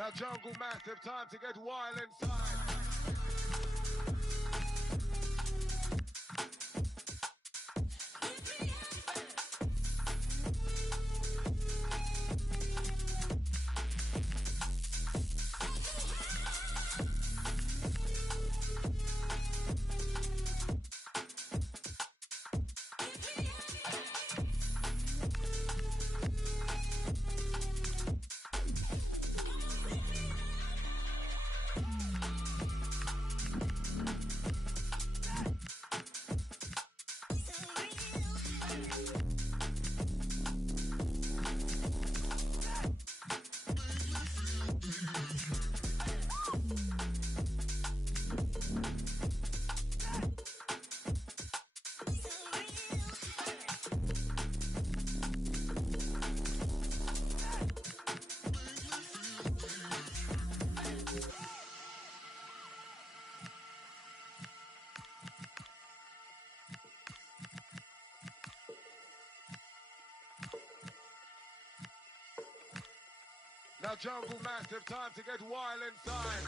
Now jungle massive, time to get wild inside. Now jungle massive, time to get wild inside.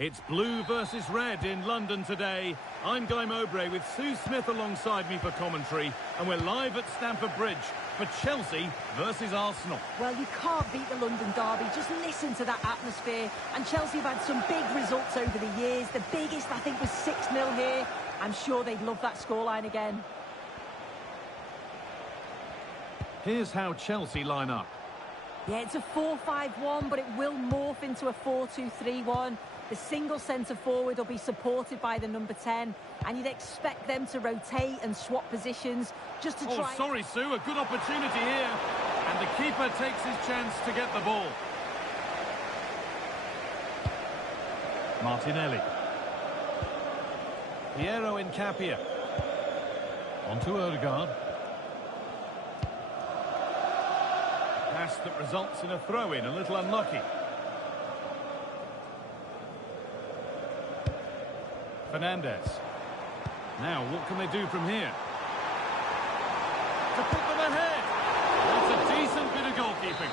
It's blue versus red in London today. I'm Guy Mowbray with Sue Smith alongside me for commentary, and we're live at Stamford Bridge for Chelsea versus Arsenal. Well, you can't beat the London derby. Just listen to that atmosphere. And Chelsea have had some big results over the years. The biggest, I think, was 6-0 here. I'm sure they'd love that scoreline again. Here's how Chelsea line up. Yeah, it's a 4-5-1, but it will morph into a 4-2-3-1. The single centre-forward will be supported by the number 10, and you'd expect them to rotate and swap positions just to try... Oh, sorry, Sue, a good opportunity here. And the keeper takes his chance to get the ball. Martinelli. Ian-Nicky. On to Odegaard. Pass that results in a throw-in, a little unlucky. Fernandez. Now, what can they do from here? To put them ahead. That's a decent bit of goalkeeping.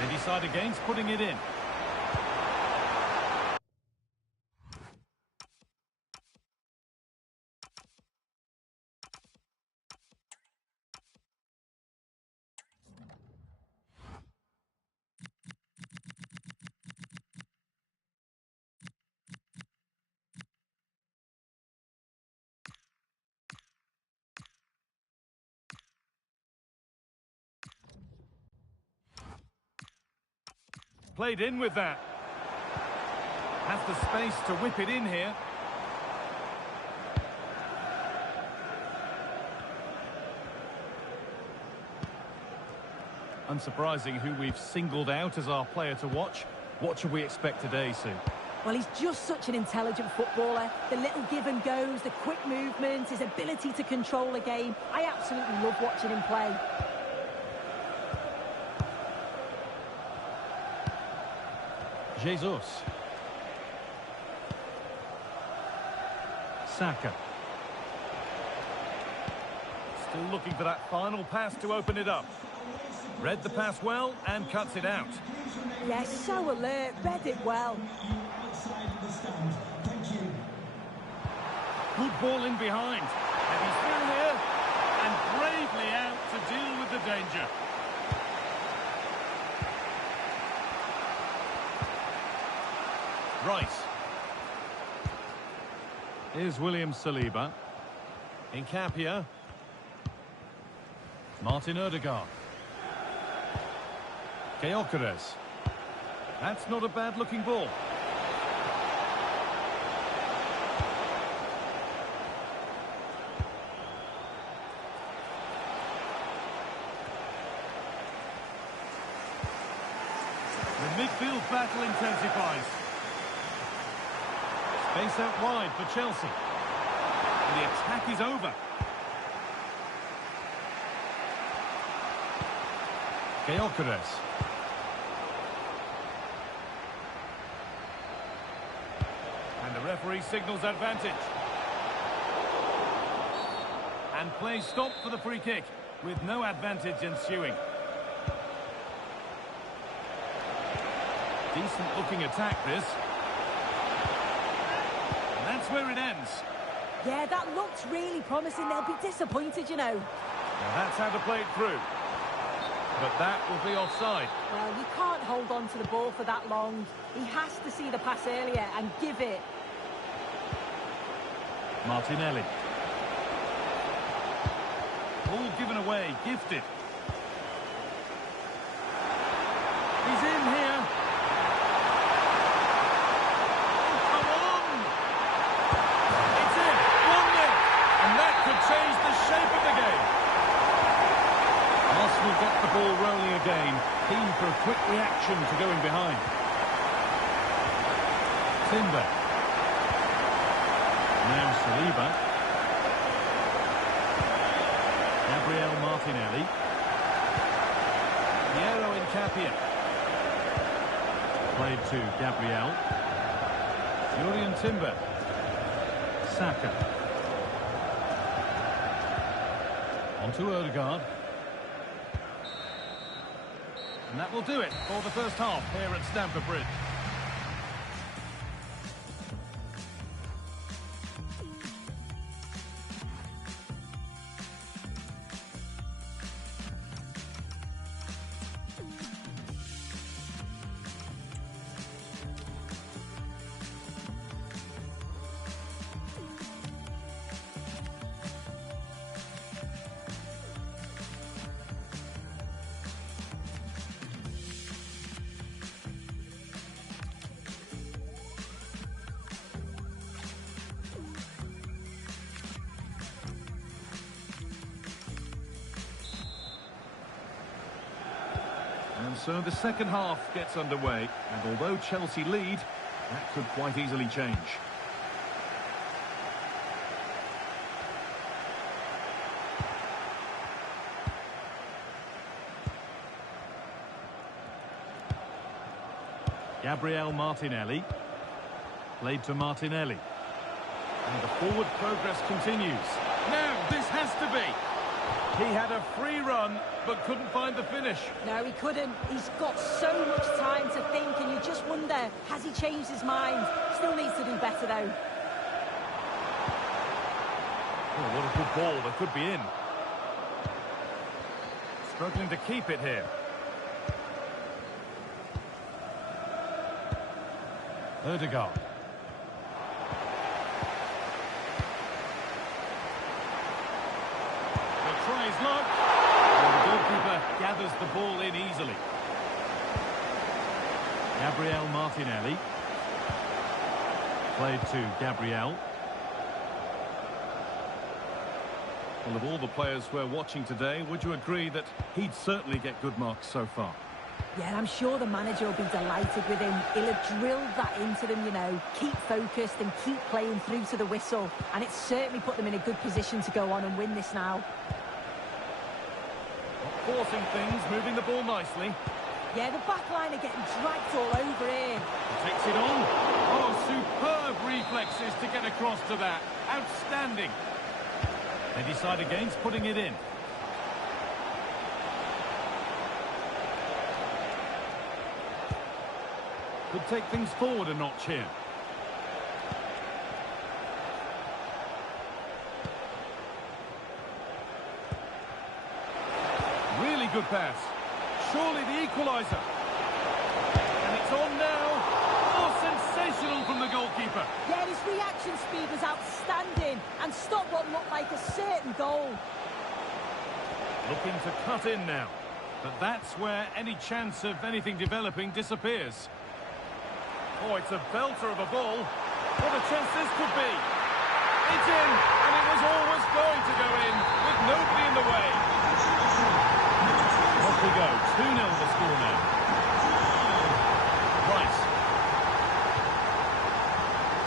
They decide against putting it in. Played in with that. Has the space to whip it in here. Unsurprising who we've singled out as our player to watch. What should we expect today, Sue? Well, he's just such an intelligent footballer. The little give and goes, the quick movements, his ability to control a game. I absolutely love watching him play. Jesus. Saka. Still looking for that final pass to open it up. Read the pass well and cuts it out. Yes, so alert, read it well. Good ball in behind. And he's through here and bravely out to deal with the danger. Rice. Here's William Saliba. Ian-Nicky. Martin Odegaard. Gyökeres. That's not a bad-looking ball. The midfield battle intensifies. Space out wide for Chelsea. And the attack is over. Gyökeres. And the referee signals advantage. And play stopped for the free kick, with no advantage ensuing. Decent looking attack, this. That's where it ends. Yeah, that looks really promising. They'll be disappointed, you know. Now that's how to play it through. But that will be offside. Well, you can't hold on to the ball for that long. He has to see the pass earlier and give it. Martinelli. Ball given away, gifted. He's in here. Change the shape of the game. Arsenal got the ball rolling again, keen for a quick reaction to going behind. Timber. Now Saliba. Gabriel Martinelli. Ian-Nicky. Played to Gabriel. Julian Timber. Saka. On to Odegaard. And that will do it for the first half here at Stamford Bridge. And so the second half gets underway, and although Chelsea lead, That could quite easily change. Gabriel Martinelli. Played to Martinelli. And the forward progress continues. Now, this has to be. He had a free run, but couldn't find the finish. No, he couldn't. He's got so much time to think, and you just wonder, has he changed his mind? Still needs to do better, though. Oh, what a good ball. That could be in. Struggling to keep it here. Ødegaard. The try is locked. And the goalkeeper gathers the ball in easily. Gabriel Martinelli. Played to Gabriel. Well, of all the players we're watching today, would you agree that he'd certainly get good marks so far? Yeah, I'm sure the manager will be delighted with him. He'll have drilled that into them, you know. Keep focused and keep playing through to the whistle. And it's certainly put them in a good position to go on and win this now. Not forcing things, moving the ball nicely. Yeah, the back line are getting dragged all over here. He takes it on. Oh, superb reflexes to get across to that. Outstanding. They decide against putting it in. Could take things forward a notch here. Really good pass. Surely the equaliser. And it's on now. Oh, sensational from the goalkeeper. Yeah, his reaction speed was outstanding and stopped what looked like a certain goal. Looking to cut in now. But that's where any chance of anything developing disappears. Oh, it's a belter of a ball. What a chance this could be. It's in, and it was always going to go in, with nobody in the way. Off we go. 2-0 the score now. Rice.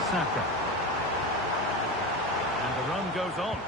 Saka. And the run goes on.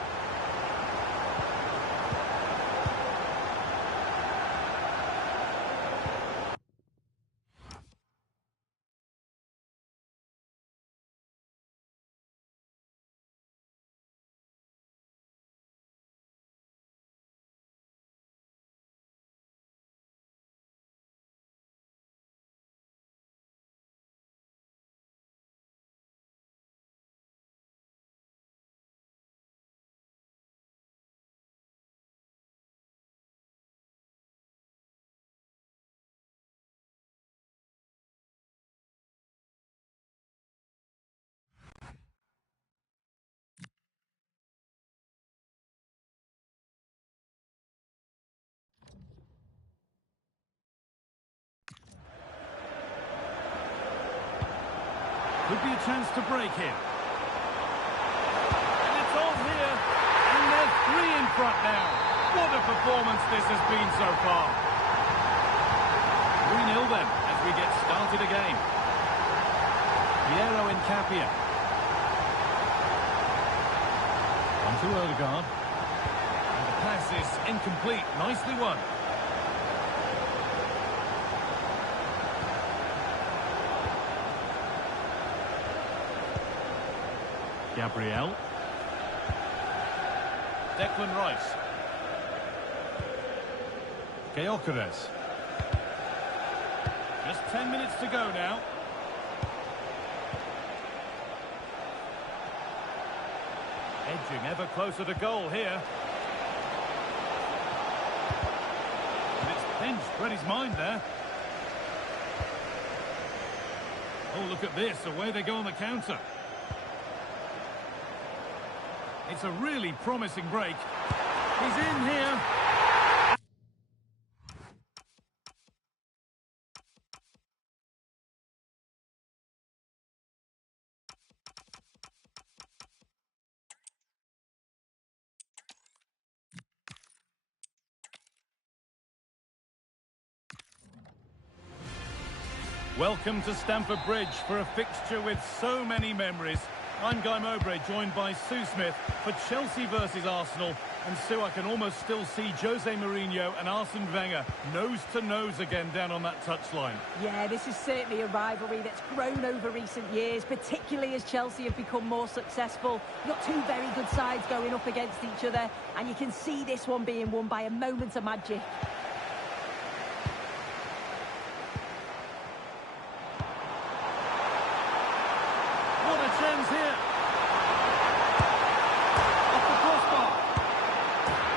Could be a chance to break here. And it's on here. And they're 3 in front now. What a performance this has been so far. 3-0 then, as we get started again. Piero Incapia. On to Ødegaard. And the pass is incomplete. Nicely won. Gabriel. Declan Rice. Gyökeres. Just 10 minutes to go now. Edging ever closer to goal here. And it's pinched, read his mind there. Oh, look at this. Away they go on the counter. It's a really promising break. He's in here. Welcome to Stamford Bridge for a fixture with so many memories. I'm Guy Mowbray, joined by Sue Smith for Chelsea versus Arsenal. And Sue, I can almost still see Jose Mourinho and Arsene Wenger nose to nose again down on that touchline. Yeah, this is certainly a rivalry that's grown over recent years, particularly as Chelsea have become more successful. You've got two very good sides going up against each other, and you can see this one being won by a moment of magic. What a chance here! Off the crossbar!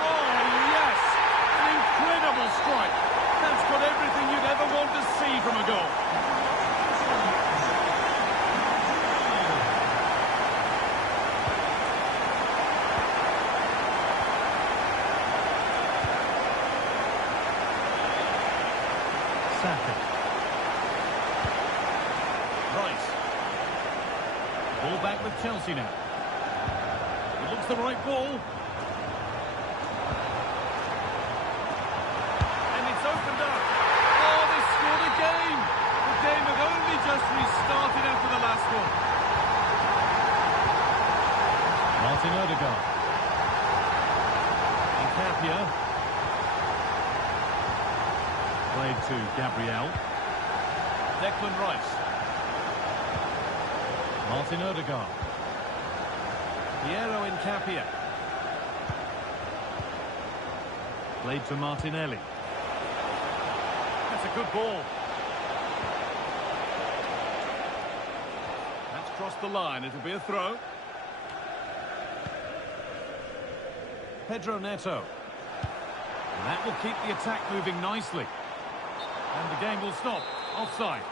Oh, yes! An incredible strike! That's got everything you'd ever want to see from a goal. Saka. Rice. Ball back with Chelsea now. It looks the right ball. And it's opened up. Oh, they scored again. The game had only just restarted after the last one. Martin Odegaard. Nkapia. Played to Gabriel. Declan Rice. Martin Odegaard. Piero Nkapia. Played to Martinelli. That's a good ball. That's crossed the line. It'll be a throw. Pedro Neto. And that will keep the attack moving nicely. And the game will stop. Offside.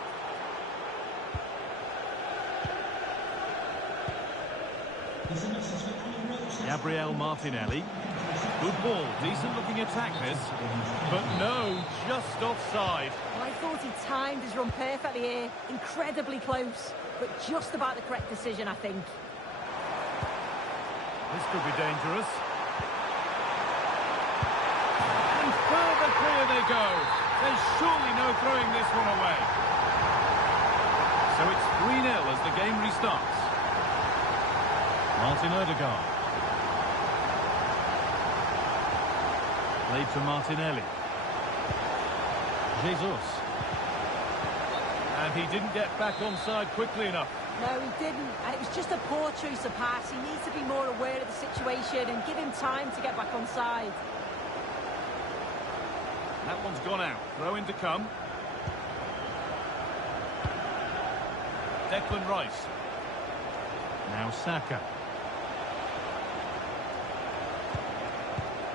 Gabriel Martinelli. Good ball, decent looking attack this, but no, just offside. Well, I thought he timed his run perfectly here, incredibly close, but just about the correct decision, I think. This could be dangerous. And further clear they go. There's surely no throwing this one away. So it's 3-0 as the game restarts. Martin Odegaard. Played to Martinelli. Jesus. And he didn't get back onside quickly enough. No, he didn't. And it was just a poor choice of pass. He needs to be more aware of the situation and give him time to get back onside. That one's gone out. Throw in to come. Declan Rice. Now Saka.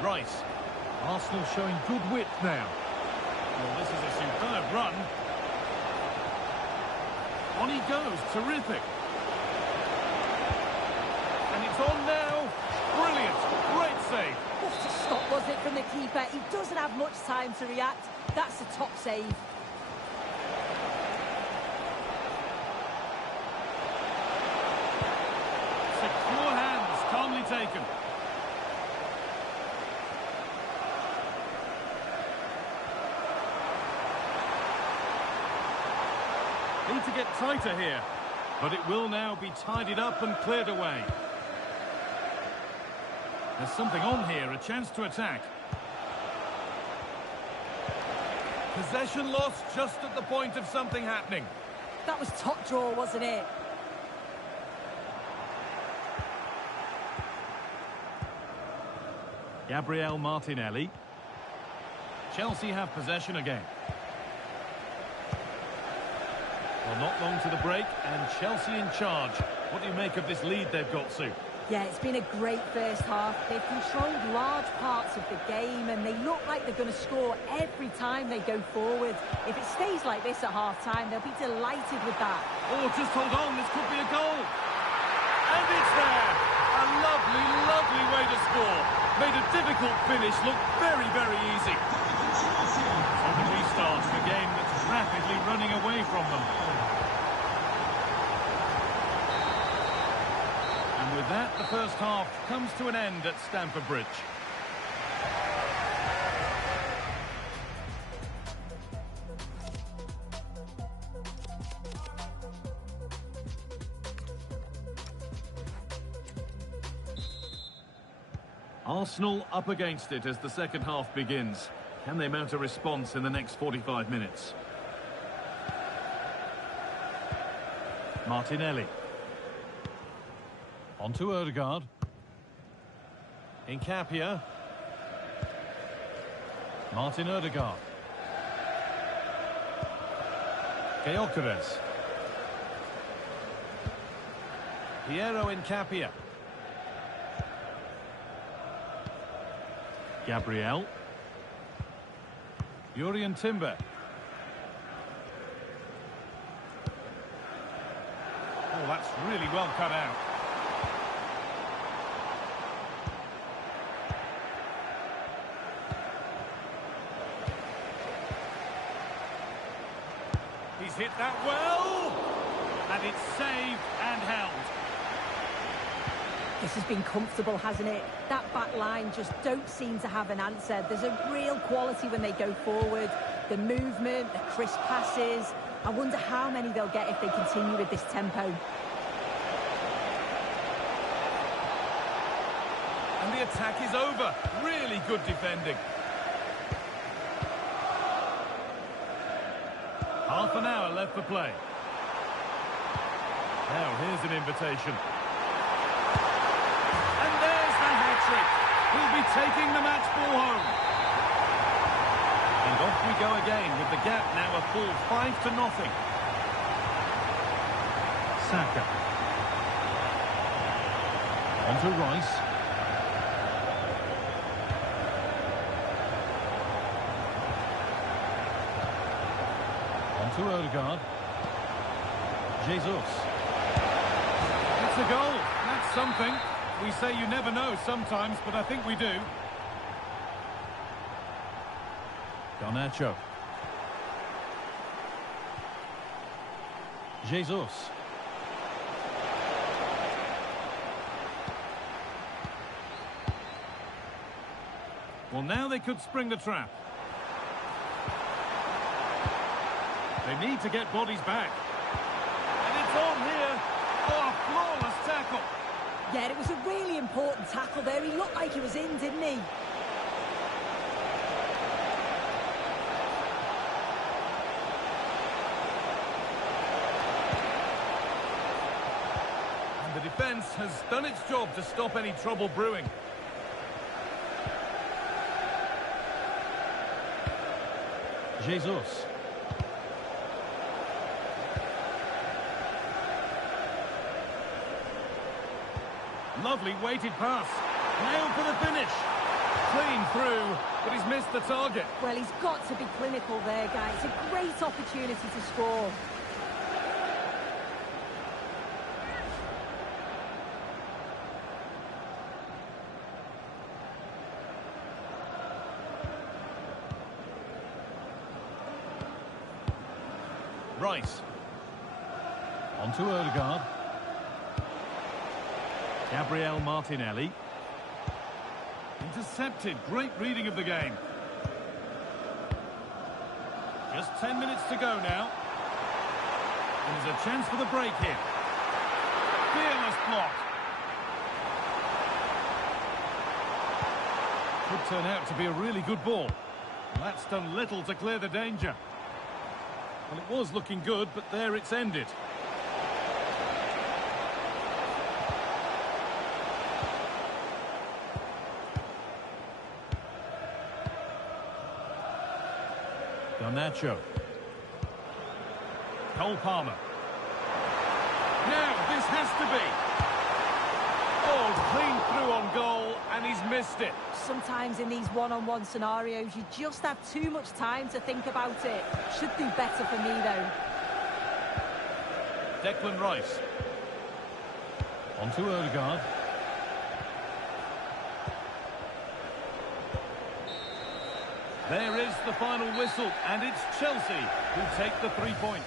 Rice. Arsenal showing good width now. Well, this is a superb run. On he goes. Terrific. And it's on now. Brilliant. Great save. What a stop was it from the keeper. He doesn't have much time to react. That's a top save. Secure hands. Calmly taken. Need to get tighter here, but it will now be tidied up and cleared away. There's something on here, a chance to attack. Possession lost just at the point of something happening. That was top draw, wasn't it? Gabriel Martinelli. Chelsea have possession again. Well, not long to the break, and Chelsea in charge. What do you make of this lead they've got, Sue? Yeah, it's been a great first half. They've controlled large parts of the game, and they look like they're going to score every time they go forward. If it stays like this at half-time, they'll be delighted with that. Oh, just hold on, this could be a goal. And it's there! A lovely, lovely way to score. Made a difficult finish look very, very easy. So the restart of a game that's rapidly running away from them. And with that, the first half comes to an end at Stamford Bridge. Arsenal up against it as the second half begins. Can they mount a response in the next 45 minutes? Martinelli. On to Odegaard. Incapia. Martin Odegaard. Gyökeres. Piero Incapia. Gabriel. Jurrien Timber. Oh, that's really well cut out. He's hit that well, and it's saved and held. This has been comfortable, hasn't it? That back line just don't seem to have an answer. There's a real quality when they go forward. The movement, the crisp passes. I wonder how many they'll get if they continue with this tempo. And the attack is over. Really good defending. Half an hour left for play. Now here's an invitation. And there's the hat-trick. He'll be taking the match ball home. And off we go again with the gap now a full 5-0. Saka. On to Rice. On to Odegaard. Jesus. It's a goal. That's something. We say you never know sometimes, but I think we do. Garnacho. Jesus. Well, now they could spring the trap. They need to get bodies back. And it's on here. Oh, a flawless tackle. Yeah, it was a really important tackle there. He looked like he was in, didn't he? And the defence has done its job to stop any trouble brewing. Jesus. Lovely weighted pass. Nailed for the finish. Clean through, but he's missed the target. Well, he's got to be clinical there, guys. It's a great opportunity to score. Rice. On to Odegaard. Gabriel Martinelli. Intercepted. Great reading of the game. Just 10 minutes to go now. And there's a chance for the break here. Fearless block. Could turn out to be a really good ball. And that's done little to clear the danger. Well, it was looking good, but there it's ended. Garnacho. Cole Palmer. Now, this has to be. Oh, clean through on goal, and he's missed it. Sometimes in these one-on-one scenarios, you just have too much time to think about it. Should do better for me, though. Declan Rice. On to Odegaard. There is the final whistle, and it's Chelsea who take the 3 points.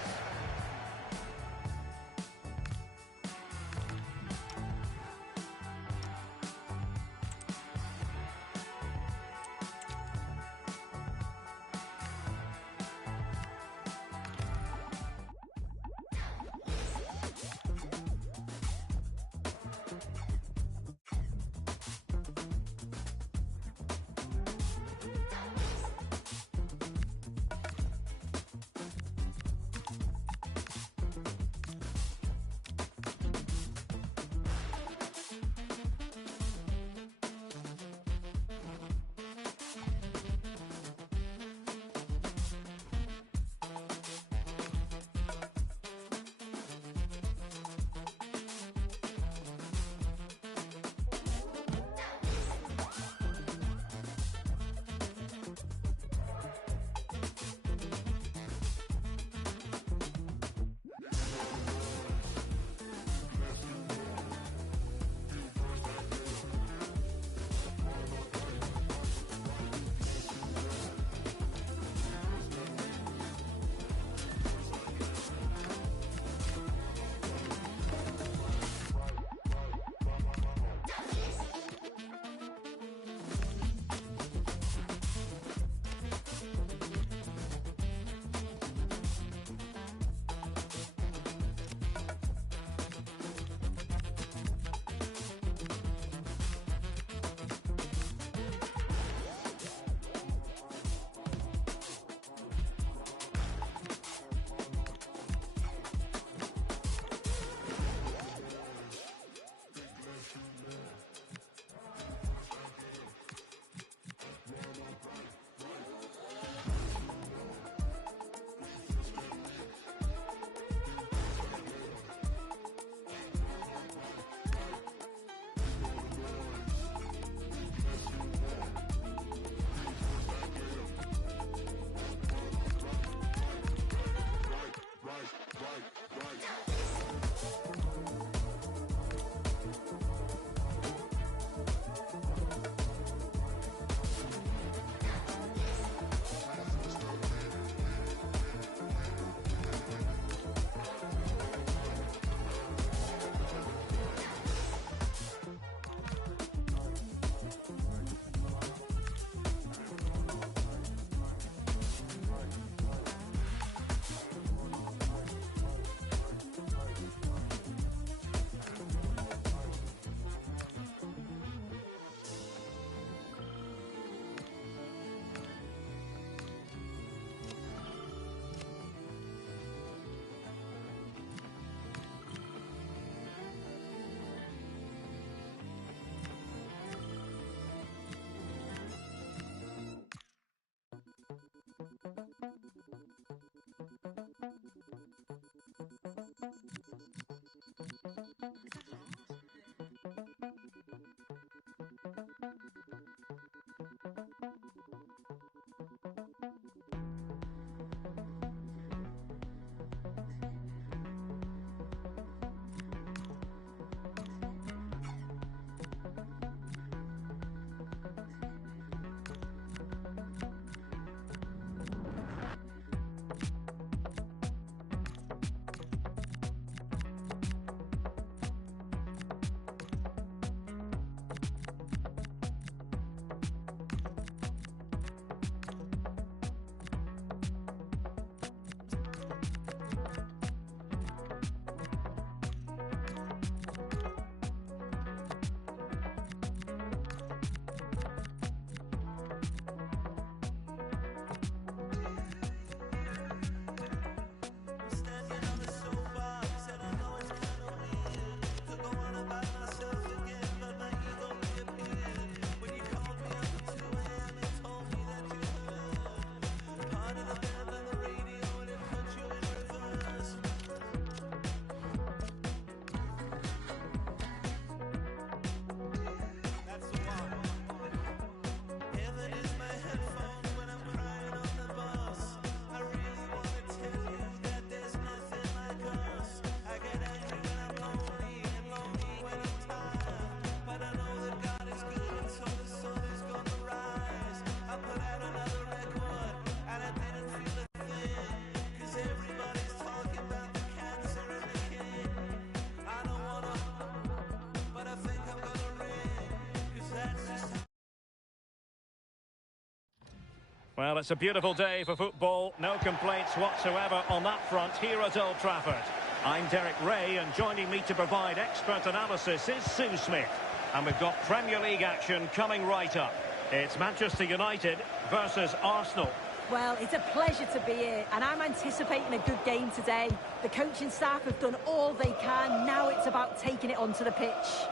Well, it's a beautiful day for football. No complaints whatsoever on that front here at Old Trafford. I'm Derek Ray, and joining me to provide expert analysis is Sue Smith. And we've got Premier League action coming right up. It's Manchester United versus Arsenal. Well, it's a pleasure to be here, and I'm anticipating a good game today. The coaching staff have done all they can. Now it's about taking it onto the pitch.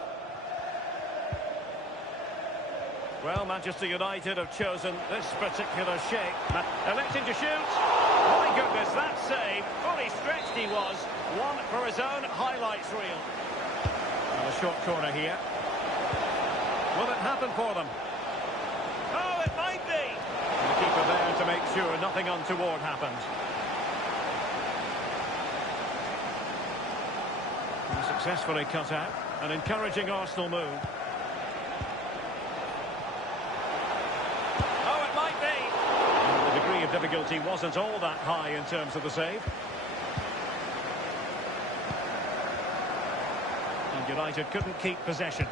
Well, Manchester United have chosen this particular shape. Electing to shoot. My goodness, that save. Fully stretched he was. One for his own highlights reel. And a short corner here. Will it happen for them? Oh, it might be. And the keeper there to make sure nothing untoward happened. And successfully cut out. An encouraging Arsenal move. Difficulty wasn't all that high in terms of the save. And United couldn't keep possession.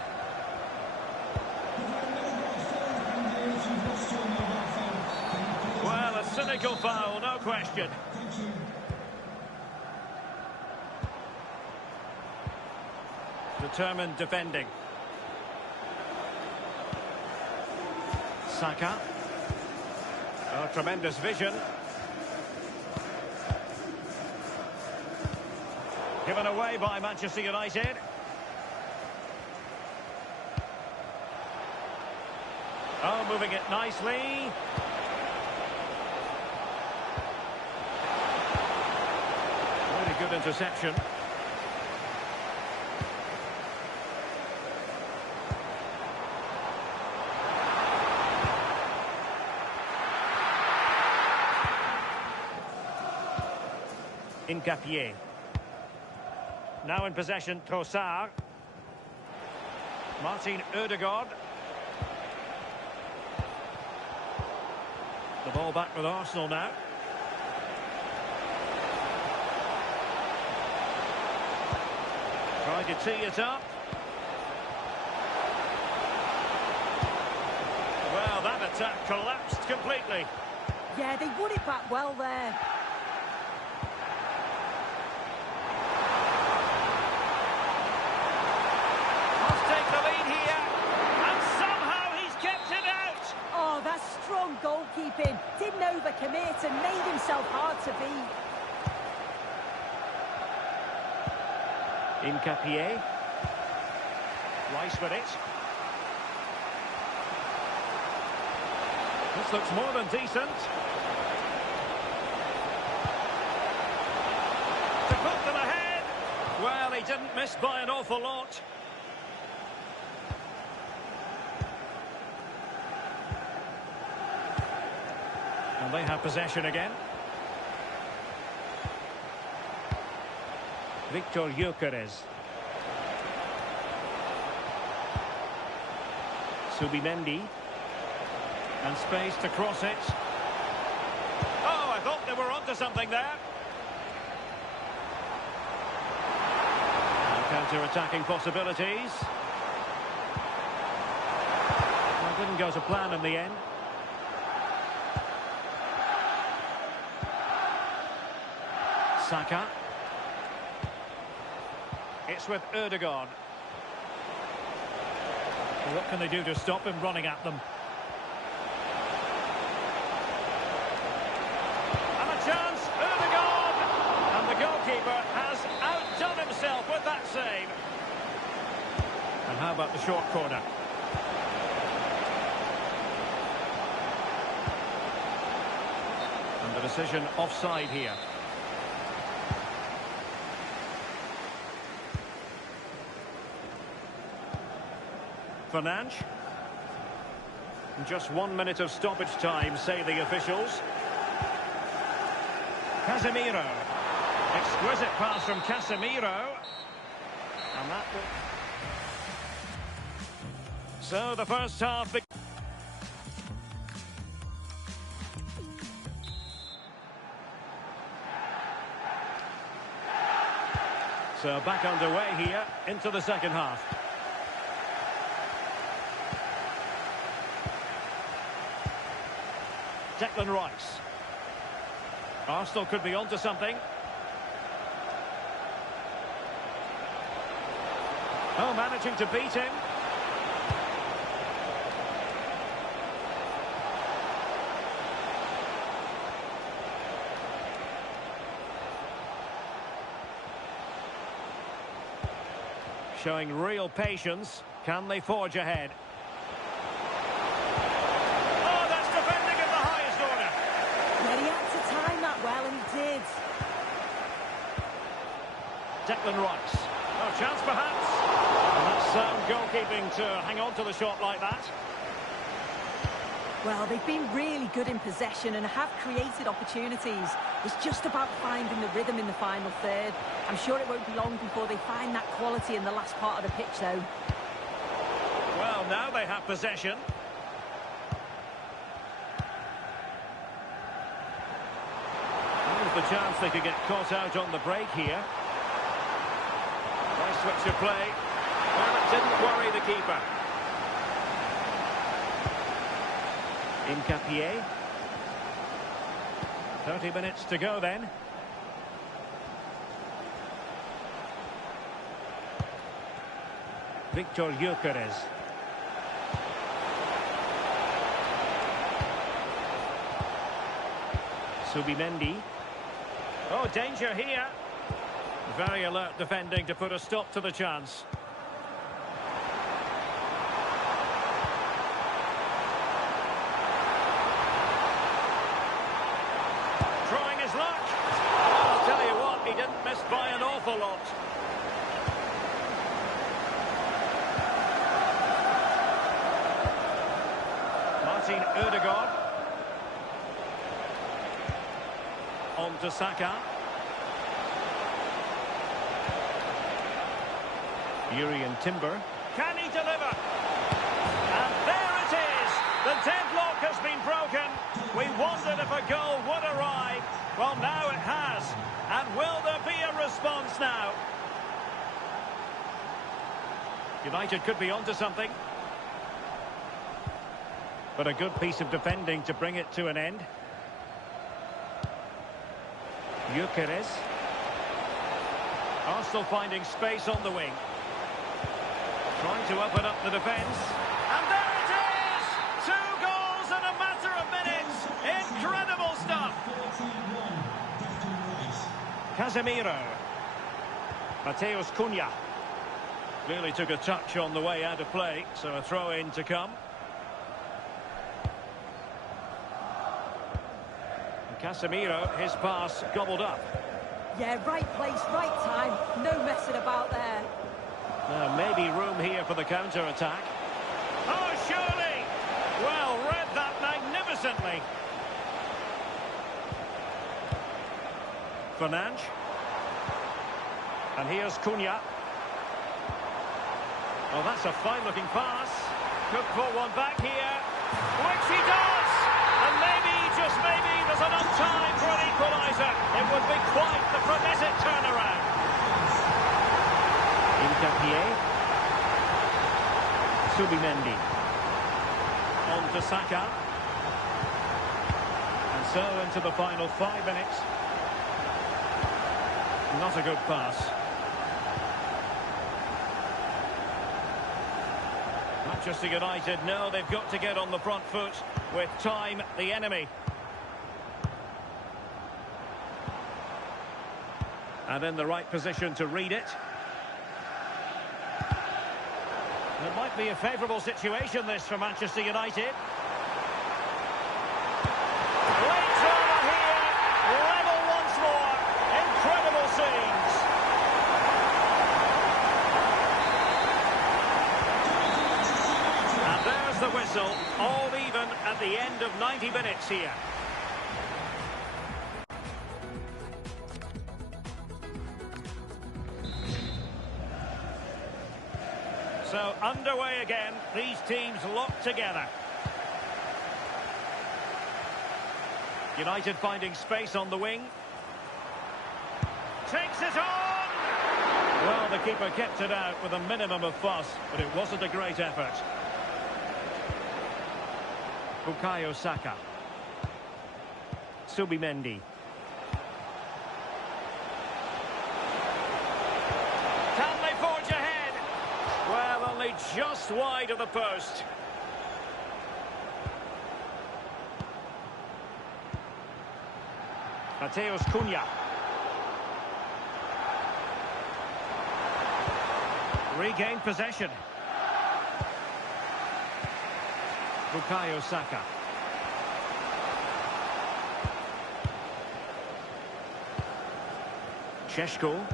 Well, a cynical foul, no question. Determined defending. Saka. Oh, tremendous vision. Given away by Manchester United. Oh, moving it nicely. Really good interception. Ian-Nicky. Now in possession, Trossard. Martin Ødegaard. The ball back with Arsenal now. Trying to tee it up. Well, that attack collapsed completely. Yeah, they won it back well there. Strong goalkeeping, didn't overcommit and made himself hard to beat. Ian-Nicky. Rice with it. This looks more than decent. To put them ahead. Well, he didn't miss by an awful lot. And they have possession again. Victor Gyökeres. Subimendi. And space to cross it. Oh, I thought they were onto something there. And counter-attacking possibilities. Well, didn't go to plan in the end. Saka. It's with Erdogan. Well, what can they do to stop him running at them? And a chance, Erdogan! And the goalkeeper has outdone himself with that save. And how about the short corner? And the decision offside here. Fernandes. Just 1 minute of stoppage time, say the officials. Casemiro. Exquisite pass from Casemiro. And that will... So the first half... So back underway here into the second half. Declan Rice. Arsenal could be onto something. Oh, managing to beat him. Showing real patience. Can they forge ahead? Declan Rice. Oh, chance perhaps. And that's sound goalkeeping to hang on to the shot like that. Well, they've been really good in possession and have created opportunities. It's just about finding the rhythm in the final third. I'm sure it won't be long before they find that quality in the last part of the pitch, though. Well, now they have possession. Here's the chance they could get caught out on the break here. Nice switch of play. Well, it didn't worry the keeper. Ian-Nicky. 30 minutes to go then. Victor Gyökeres. Subimendi. Oh, danger here. Very alert defending to put a stop to the chance. Trying his luck. I'll tell you what, he didn't miss by an awful lot. Martin Erdogan. On to Saka. Urian Timber. Can he deliver? And there it is! The deadlock has been broken. We wondered if a goal would arrive. Well, now it has. And will there be a response now? United could be onto something. But a good piece of defending to bring it to an end. Gyökeres. Arsenal finding space on the wing. Trying to open up the defence. And there it is! 2 goals in a matter of minutes. Incredible stuff. Casemiro. Mateus Cunha. Clearly took a touch on the way out of play, so a throw-in to come. And Casemiro, his pass gobbled up. Yeah, right place, right time. No messing about there. Now, maybe room here for the counter-attack. Oh, surely! Well, read that magnificently. Fernandes. And here's Cunha. Oh, that's a fine-looking pass. Could put one back here, which he does! And maybe, just maybe, there's enough time for an equaliser. It would be quite the frenetic turnaround. Ian-Nicky. Subimendi. On to Saka. And so into the final 5 minutes. Not a good pass. Manchester United know they've got to get on the front foot with time the enemy. And in the right position to read it. It might be a favourable situation, this, for Manchester United. Late drama here. Level once more. Incredible scenes. And there's the whistle. All even at the end of 90 minutes here. So, underway again, these teams locked together. United finding space on the wing. Takes it on! Well, the keeper kept it out with a minimum of fuss, but it wasn't a great effort. Bukayo Saka. Subimendi. Can they forge ahead? Well, only just wide of the post. Mateus Cunha. Regained possession. Bukayo Saka. Šeško.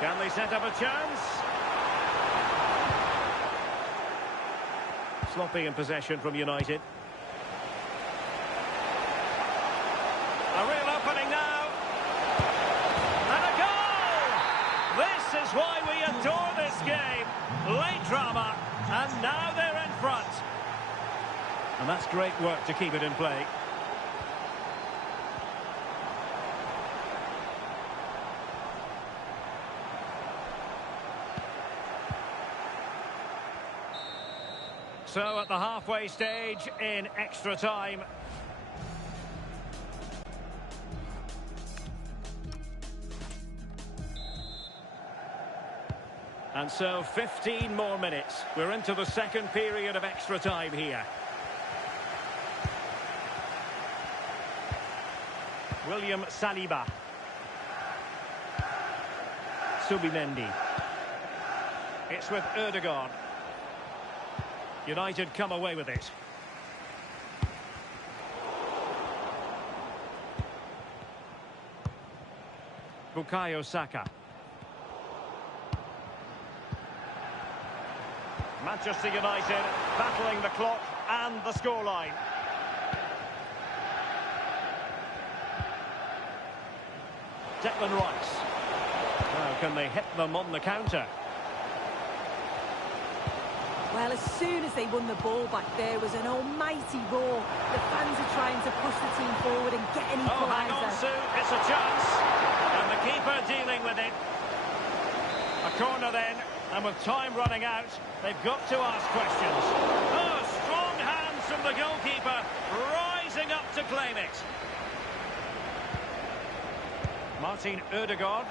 Can they set up a chance? Sloppy in possession from United. A real opening now. And a goal! This is why we adore this game. Late drama, and now they're in front. And that's great work to keep it in play. So at the halfway stage in extra time. And so 15 more minutes. We're into the second period of extra time here. William Saliba. Subimendi. It's with Ødegaard. United come away with it. Bukayo Saka. Manchester United battling the clock and the scoreline. Declan Rice. Now can they hit them on the counter? Well, as soon as they won the ball back, there was an almighty roar. The fans are trying to push the team forward and get an equaliser. Oh, hang on, Sue. It's a chance. And the keeper dealing with it. A corner then, and with time running out, they've got to ask questions. Oh, strong hands from the goalkeeper, rising up to claim it. Martin Ødegaard.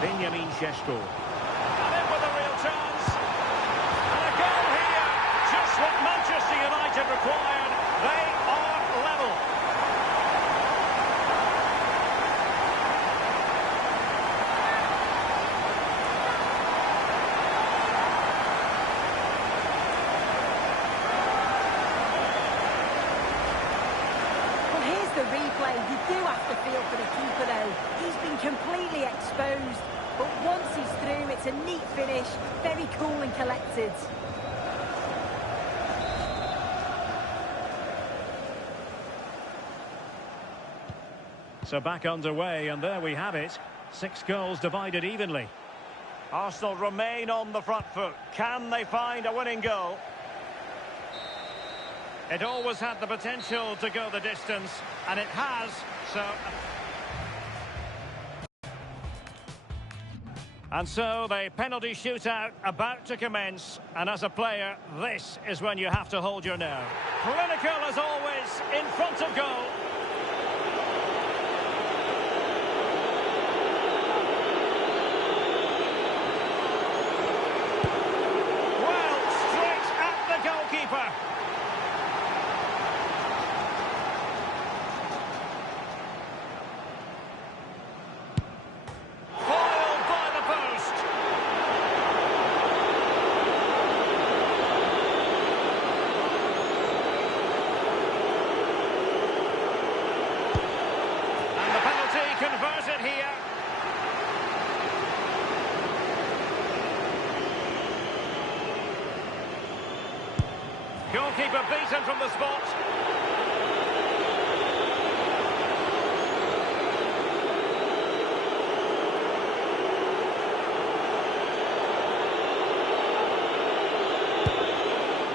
Benjamin Šeško. And in with a real chance. And a goal here. Just what Manchester United required. They are level. offside. You do have to feel for the keeper, though. He's been completely exposed. But once he's through, it's a neat finish. Very cool and collected. So back underway, and there we have it. 6 goals divided evenly. Arsenal remain on the front foot. Can they find a winning goal? It always had the potential to go the distance, and it has, so... And so the penalty shootout about to commence, and as a player, this is when you have to hold your nerve. Clinical as always, in front of goal. Well, straight at the goalkeeper. Converted here. Goalkeeper beaten from the spot.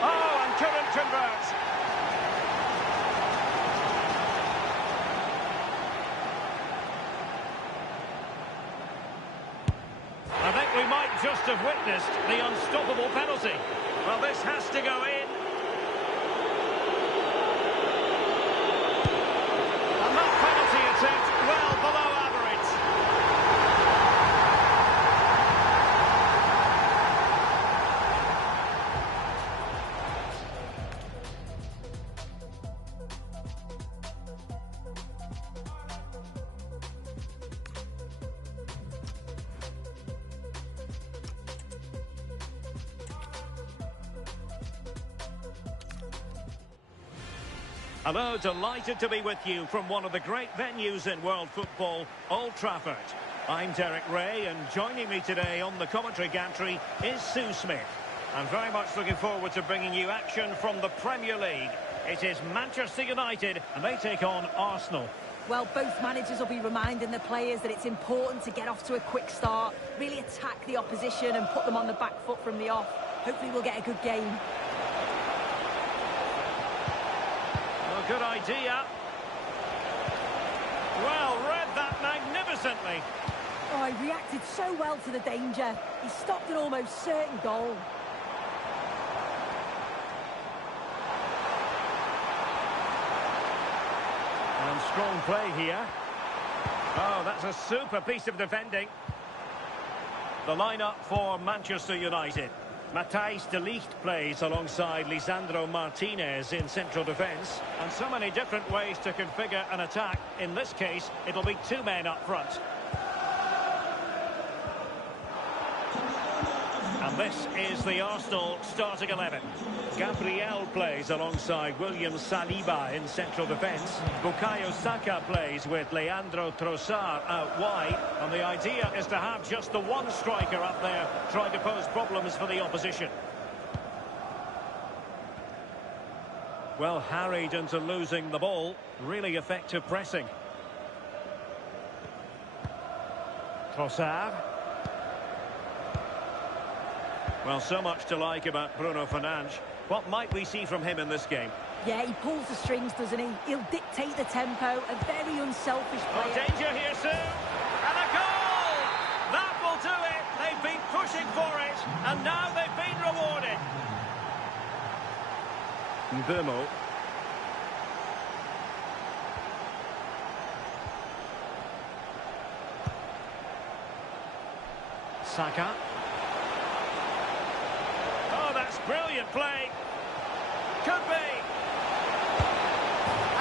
Oh, and couldn't convert. We might just have witnessed the unstoppable penalty. Well, this has to go in. And that penalty attempt well below average. Hello, delighted to be with you from one of the great venues in world football, Old Trafford. I'm Derek Ray, and joining me today on the commentary gantry is Sue Smith. I'm very much looking forward to bringing you action from the Premier League. It is Manchester United, and they take on Arsenal. Well, both managers will be reminding the players that it's important to get off to a quick start, really attack the opposition and put them on the back foot from the off. Hopefully we'll get a good game. Good idea. Well, read that magnificently. Oh, he reacted so well to the danger. He stopped an almost certain goal. And strong play here. Oh, that's a super piece of defending. The lineup for Manchester United. Matthijs de Ligt plays alongside Lisandro Martinez in central defence. And so many different ways to configure an attack. In this case, it'll be 2 men up front. And this is the Arsenal starting 11. Gabriel plays alongside William Saliba in central defence. Bukayo Saka plays with Leandro Trossard out wide. And the idea is to have just the one striker up there trying to pose problems for the opposition. Well, harried into losing the ball. Really effective pressing. Trossard. Well, so much to like about Bruno Fernandes. What might we see from him in this game? Yeah, he pulls the strings, doesn't he? He'll dictate the tempo. A very unselfish player. Oh, danger here, Sue. And a goal! That will do it. They've been pushing for it, and now they've been rewarded. Mbeumo. Saka. Oh, that's brilliant play. Could be.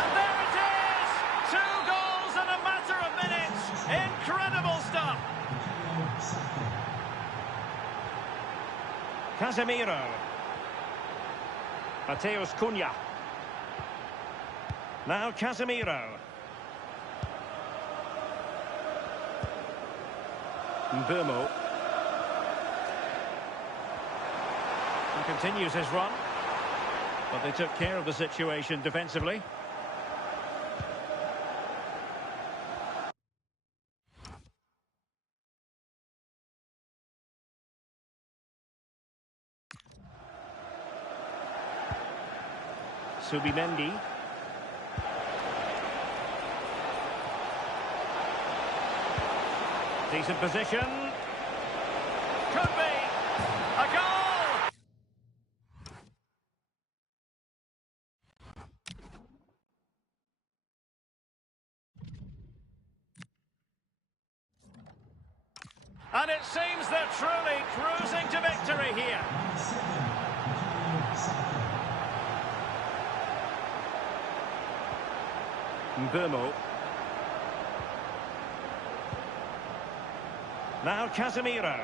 And there it is! 2 goals in a matter of minutes. Incredible stuff. Casemiro. Mateus Cunha. Now Casemiro. Mbumo. He continues his run. But they took care of the situation defensively. Subimendi. Decent position. Could be a goal! And it seems they're truly cruising to victory here. Mbumo. Now Casemiro.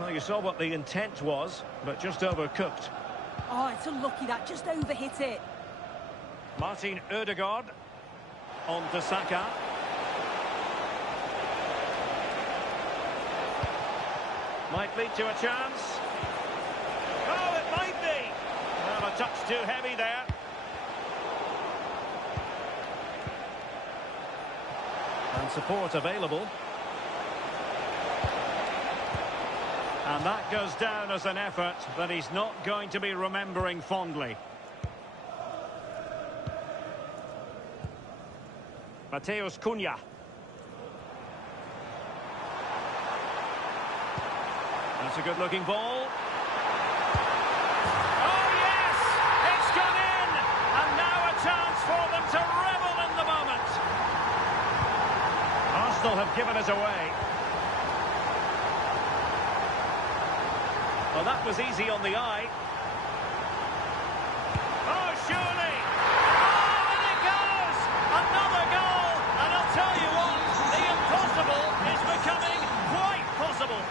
Well, you saw what the intent was, but just overcooked. Oh, it's unlucky that, just overhit it. Martin Ødegaard on to Saka. Might lead to a chance. Oh, it might be. Well, a touch too heavy there. And support available. And that goes down as an effort that he's not going to be remembering fondly. Mateus Cunha. That's a good-looking ball. Oh, yes! It's gone in! And now a chance for them to revel in the moment. Arsenal have given us away. Well, that was easy on the eye. Oh, surely! Oh, and it goes! Another goal! And I'll tell you what, the impossible is becoming quite possible.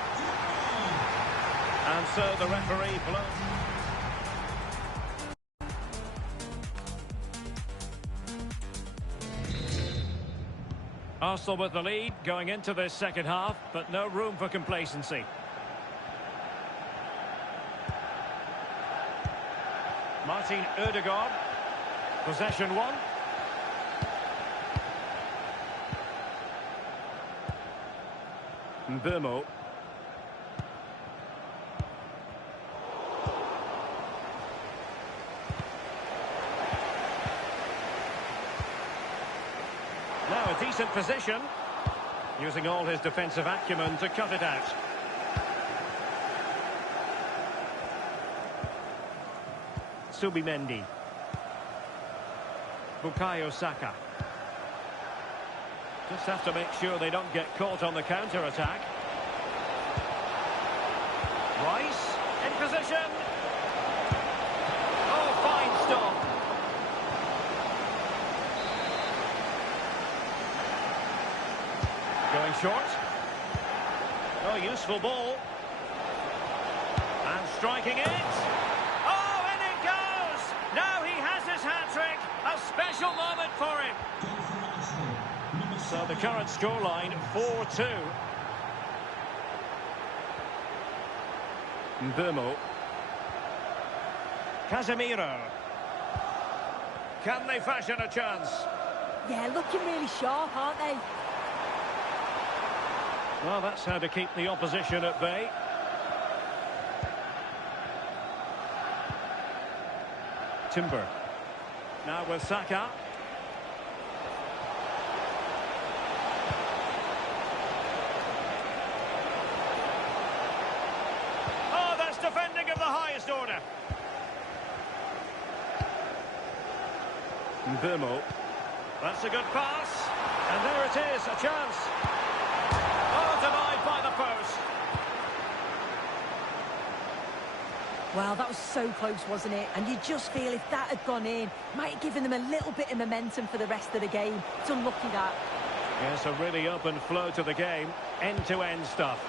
And so the referee blows. Arsenal with the lead going into this second half, but no room for complacency. Martin Ødegaard. Possession one. Mbumo. Now a decent position. Using all his defensive acumen to cut it out. Subimendi. Bukayo Saka. Just have to make sure they don't get caught on the counter-attack. Rice in position. Oh, fine stop. Going short. Oh, useful ball. And striking it. Oh, and it goes! Now he has his hat-trick. A special moment for him. So the current scoreline, 4-2. Mbumo. Casemiro. Can they fashion a chance? Yeah, looking really sharp, aren't they? Well, that's how to keep the opposition at bay. Timber. Now with Saka. Oh, that's defending of the highest order. Mbumo. That's a good pass. And there it is, a chance. Oh, denied by the post. Well, that was so close, wasn't it? And you just feel if that had gone in, might have given them a little bit of momentum for the rest of the game. It's unlucky that. Yes, a really open flow to the game. End-to-end stuff.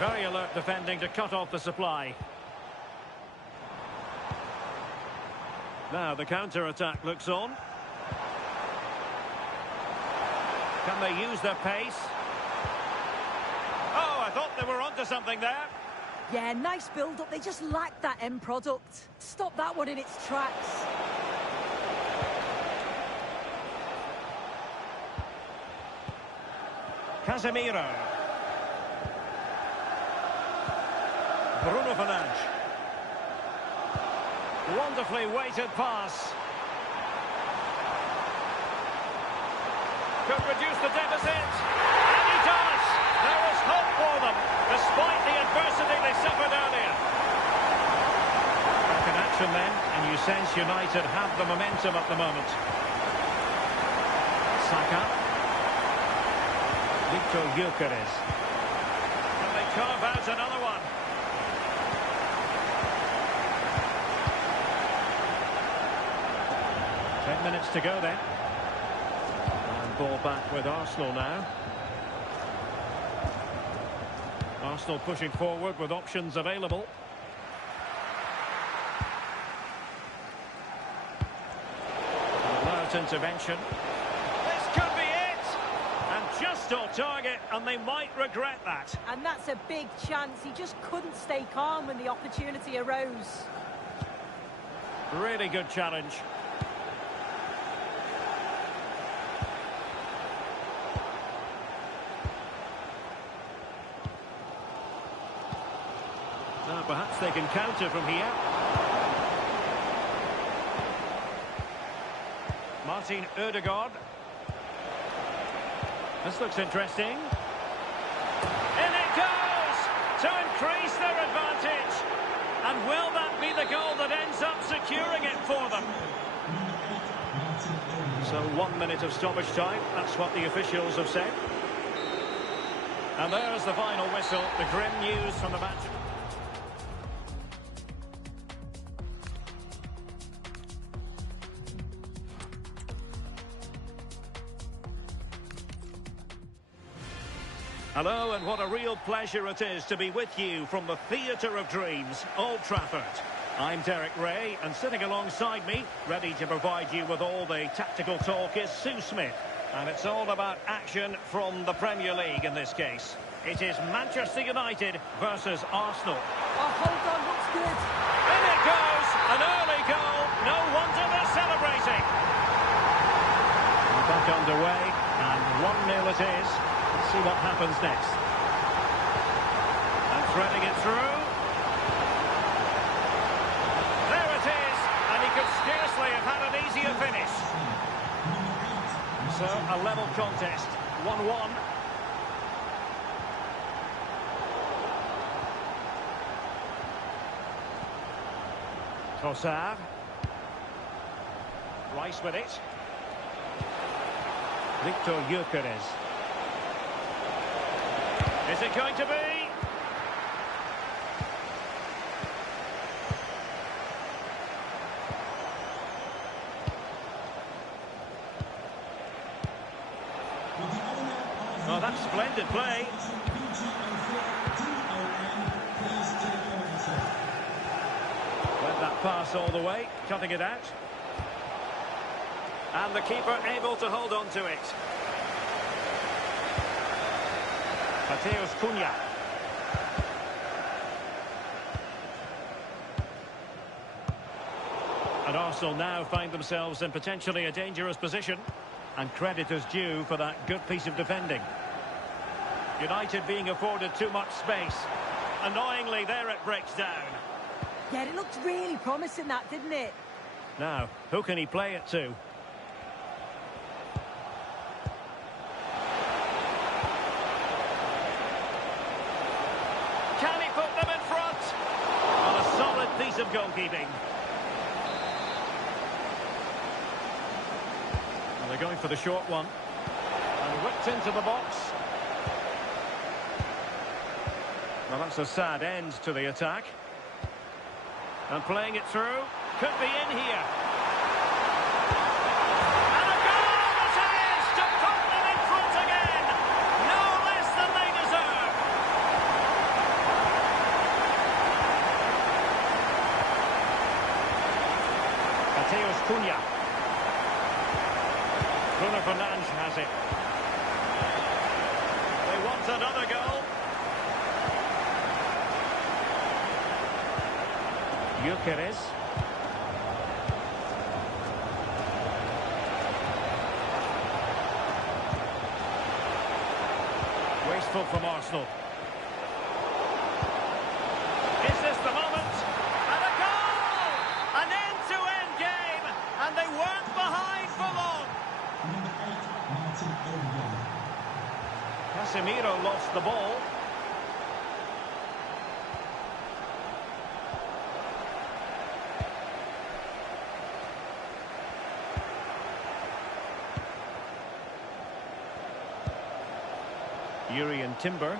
Very alert defending to cut off the supply. Now the counter-attack looks on. Can they use their pace? Oh, I thought they were onto something there. Yeah, nice build-up. They just lack that end product. Stop that one in its tracks. Casemiro. Bruno Fernandes. Wonderfully weighted pass. Could reduce the deficit. And he does! There is hope for them, despite the adversity they suffered earlier. Back in action then, and you sense United have the momentum at the moment. Saka. Victor Gyökeres. And they carve out another one. Minutes to go then. And ball back with Arsenal now. Arsenal pushing forward with options available. Alert intervention. This could be it! And just on target, and they might regret that. And that's a big chance. He just couldn't stay calm when the opportunity arose. Really good challenge. Now perhaps they can counter from here. Martin Ødegaard. This looks interesting. In it goes! To increase their advantage. And will that be the goal that ends up securing it for them? So 1 minute of stoppage time. That's what the officials have said. And there's the final whistle. The grim news from the match. Hello, and what a real pleasure it is to be with you from the Theatre of Dreams, Old Trafford. I'm Derek Ray, and sitting alongside me, ready to provide you with all the tactical talk, is Sue Smith. And it's all about action from the Premier League in this case. It is Manchester United versus Arsenal. Oh, hold on, looks good. In it goes! An early goal. No wonder they're celebrating. We're back underway, and 1-0 it is. Let's see what happens next. And threading it through. There it is, and he could scarcely have had an easier finish. So, a level contest, 1-1. Trossard. Rice with it. Victor Gyökeres. Is it going to be? Oh, that's splendid play. Let that pass all the way, cutting it out. And the keeper able to hold on to it. Mateus Cunha. And Arsenal now find themselves in potentially a dangerous position. And credit is due for that good piece of defending. United being afforded too much space. Annoyingly, there it breaks down. Yeah, it looked really promising, that, didn't it? Now, who can he play it to? Can he put them in front? On a solid piece of goalkeeping. Well, they're going for the short one. And whipped into the box. Well, that's a sad end to the attack. And playing it through. Could be in here. And a goal it is to put them in front again. No less than they deserve. Mateus Cunha. Bruno Fernandes has it. That's another goal. Gyökeres. Wasteful from Arsenal. Is this the moment? And a goal! An end-to-end game, and they weren't behind for long. Casemiro lost the ball. Ian-Nicky.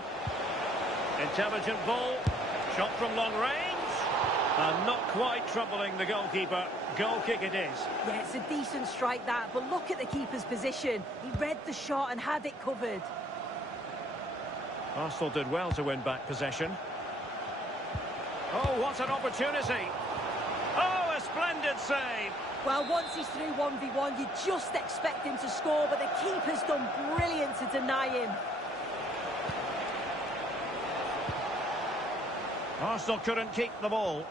Intelligent ball. Shot from long range. And not quite troubling the goalkeeper. Goal kick it is. Yeah, it's a decent strike that, but look at the keeper's position. He read the shot and had it covered. Arsenal did well to win back possession. Oh, what an opportunity. Oh, a splendid save. Well, once he's through 1v1, you just expect him to score, but the keeper's done brilliant to deny him. Arsenal couldn't keep the ball.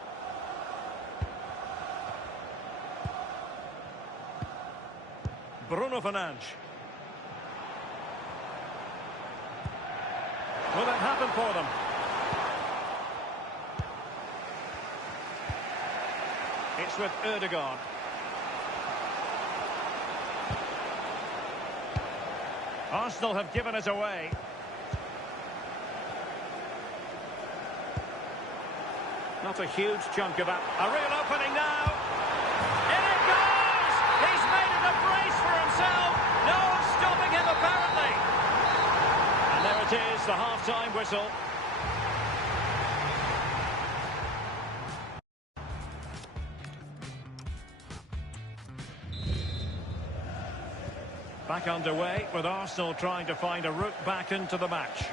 Bruno Fernandes. Will it happen for them? It's with Ødegaard. Arsenal have given it away. Not a huge chunk of that. A real opening now. In it goes! He's made it a brace for himself. No stopping him, apparently. And there it is, the half-time whistle. Back underway with Arsenal trying to find a route back into the match.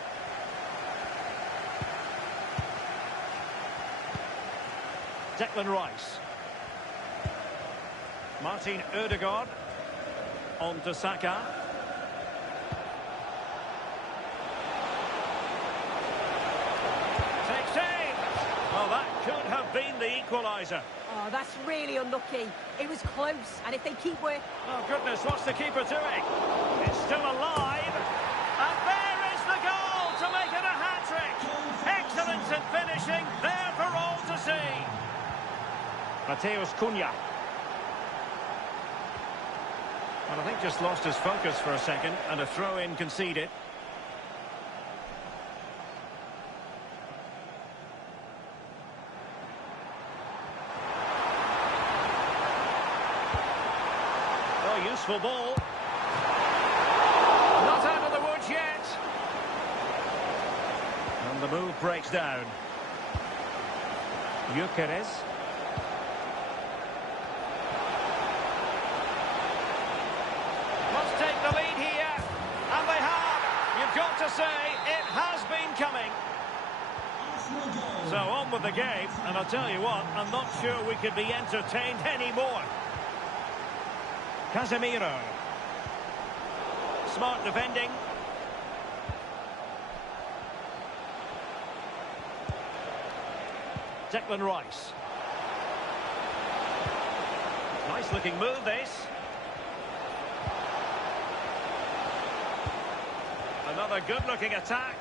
Declan Rice. Martin Ødegaard. On to Saka. Takes aim. Well, that could have been the equaliser. Oh, that's really unlucky. It was close, and if they keep working... Oh, goodness, what's the keeper doing? It's still alive. And there is the goal to make it a hat-trick. Excellence in finishing, there for all to see. Mateus Cunha. Well, I think just lost his focus for a second, and a throw-in conceded. Oh, useful ball. Not out of the woods yet. And the move breaks down. Gyökeres. Must take the lead here. And they have. You've got to say, it has been coming. So on with the game. And I'll tell you what, I'm not sure we could be entertained anymore. Casemiro. Smart defending. Declan Rice. Nice looking move this. Another good looking attack.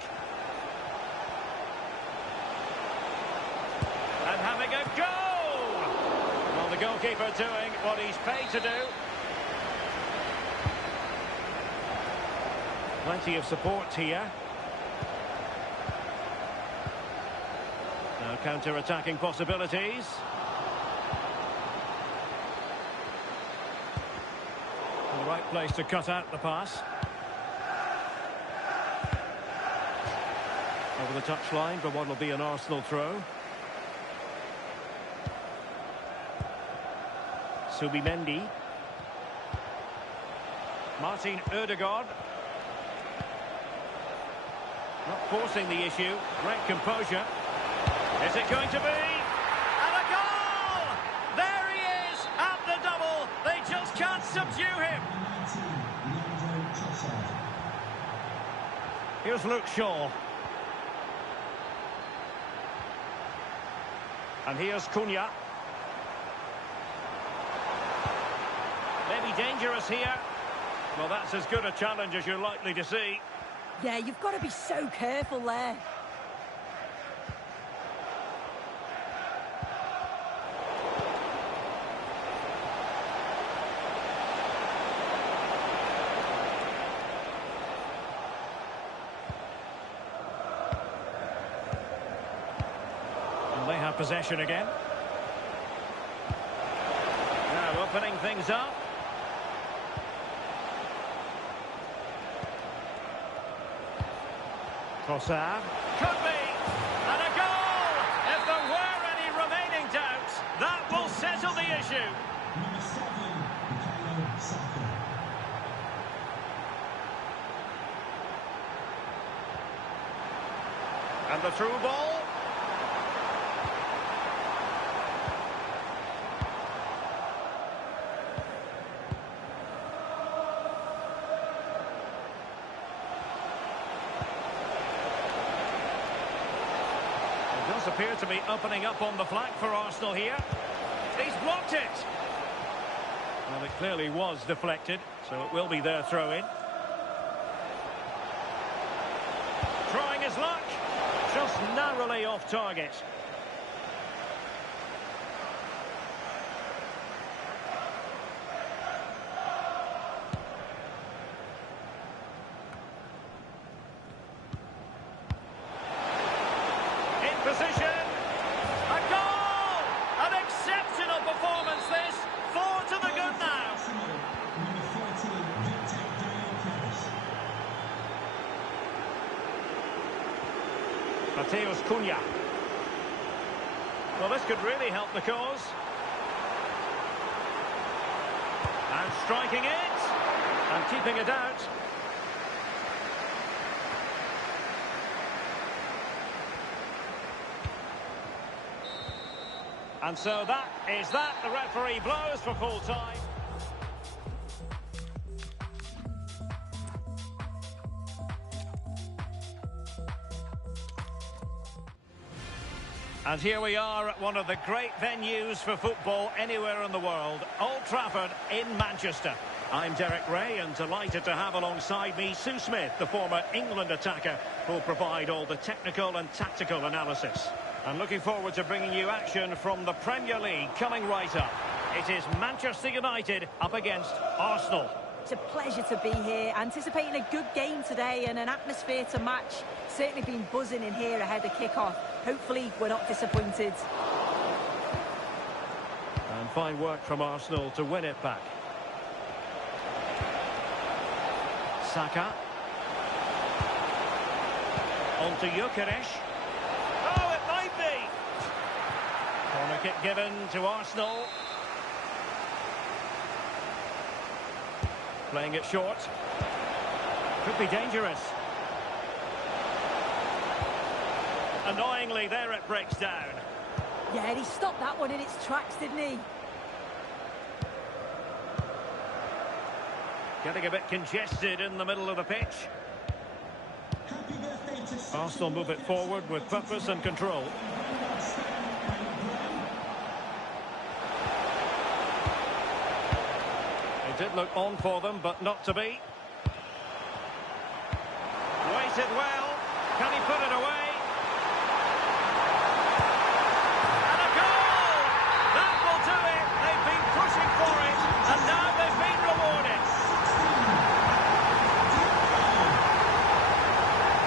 And having a go! Well, the goalkeeper doing what he's paid to do. Plenty of support here. Now counter-attacking possibilities. The right place to cut out the pass. Over the touchline for what will be an Arsenal throw. Subimendi. Martin Ødegaard. Not forcing the issue. Great composure. Is it going to be? And a goal! There he is at the double. They just can't subdue him. Here's Luke Shaw. And here's Cunha. Maybe dangerous here. Well, that's as good a challenge as you're likely to see. Yeah, you've got to be so careful there. And they have possession again. Now opening things up. Trossard. Could be. And a goal! If there were any remaining doubts, that will settle the issue. Number 7, Bukayo Saka. And the through ball. Does appear to be opening up on the flank for Arsenal here. He's blocked it. Well, it clearly was deflected, so it will be their throw-in. Trying his luck, just narrowly off target. Position, a goal! An exceptional performance this, 4 to the good now. Number 14, Victor Gyokeres. Matheus Cunha. Well, this could really help the cause. And striking it, and keeping it out. And so that is that. The referee blows for full time. And here we are at one of the great venues for football anywhere in the world, Old Trafford in Manchester. I'm Derek Ray and delighted to have alongside me Sue Smith, the former England attacker, who'll provide all the technical and tactical analysis. I'm looking forward to bringing you action from the Premier League coming right up. It is Manchester United up against Arsenal. It's a pleasure to be here, anticipating a good game today and an atmosphere to match. Certainly been buzzing in here ahead of kick-off. Hopefully we're not disappointed. And fine work from Arsenal to win it back. Saka. On to Gyökeres. Oh, it might be! Corner kick given to Arsenal. Playing it short. Could be dangerous. Annoyingly, there it breaks down. Yeah, and he stopped that one in its tracks, didn't he? Getting a bit congested in the middle of the pitch. Happy birthday to Arsenal move it forward with purpose and control. It did look on for them, but not to be. Waited well. Can he put it away? And a goal! That will do it. They've been pushing for it, and now they've been rewarded.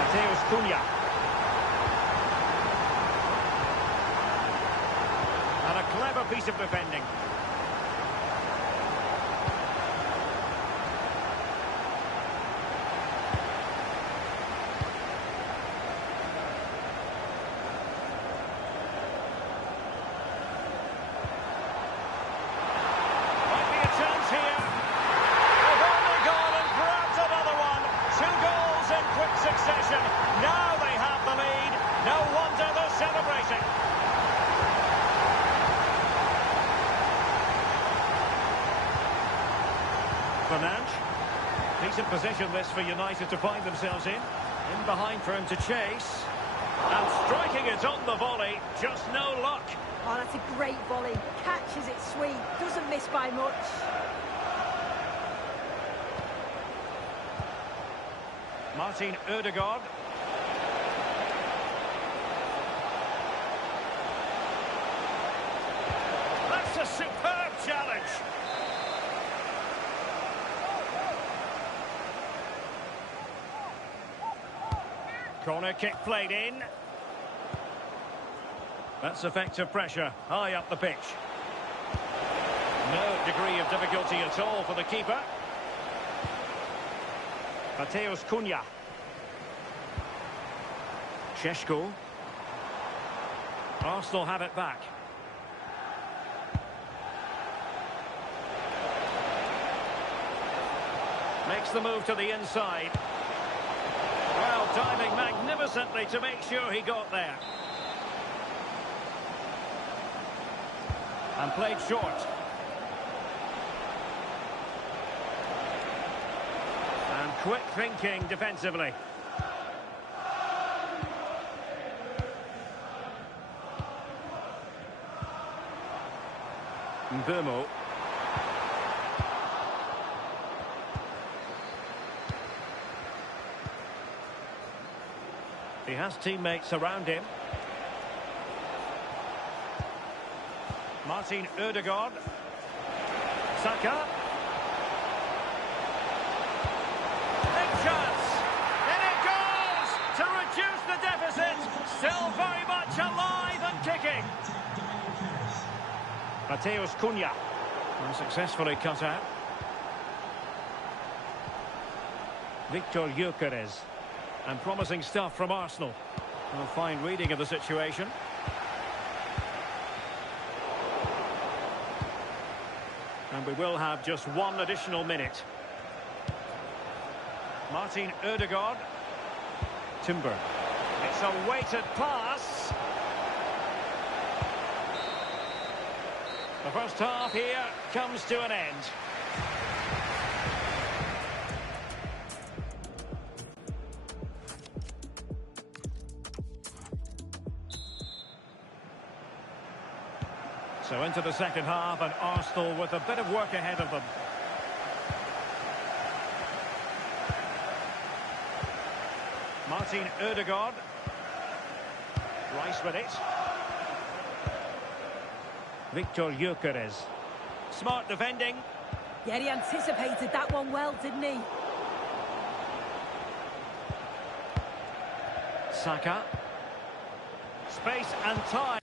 Matheus Cunha. And a clever piece of defending. Succession. Now they have the lead. No wonder they're celebrating. Fernandes. Decent position this for United to find themselves in. In behind for him to chase. And striking it on the volley, just no luck. Oh, that's a great volley. Catches it sweet, doesn't miss by much. Martin Ødegaard. That's a superb challenge. Corner kick played in. That's effective pressure, high up the pitch. No degree of difficulty at all for the keeper. Mateus Cunha. Šeško. Arsenal have it back. Makes the move to the inside. Well, diving magnificently to make sure he got there. And played short. And quick thinking defensively. Mbeumo. He has teammates around him. Martin Ødegaard. Saka. Big chance. In it goes to reduce the deficit. Still very much alive and kicking. Mateus Cunha. Unsuccessfully cut out. Victor Gyökeres. And promising stuff from Arsenal. A fine reading of the situation. And we will have just one additional minute. Martin Ødegaard. Timber. It's a weighted pass. The first half here comes to an end. So into the second half, and Arsenal with a bit of work ahead of them. Martin Ødegaard. Rice with it. Victor Gyökeres. Smart defending. Yeah, he anticipated that one well, didn't he? Saka. Space and time.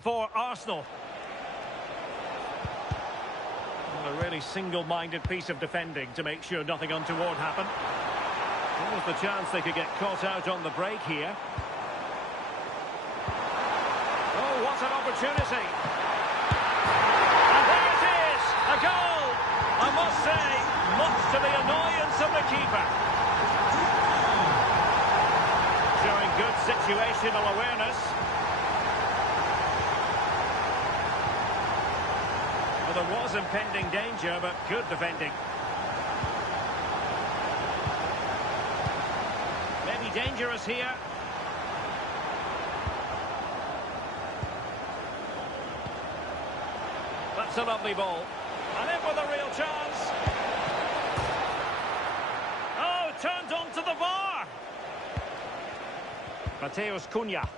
For Arsenal. Well, a really single-minded piece of defending to make sure nothing untoward happened. What was the chance they could get caught out on the break here? Oh, what an opportunity! And there it is, a goal! I must say, much to the annoyance of the keeper. Showing good situational awareness. Well, there was impending danger, but good defending. Maybe dangerous here. That's a lovely ball. And in with a real chance. Oh, turned onto the bar. Mateus Cunha.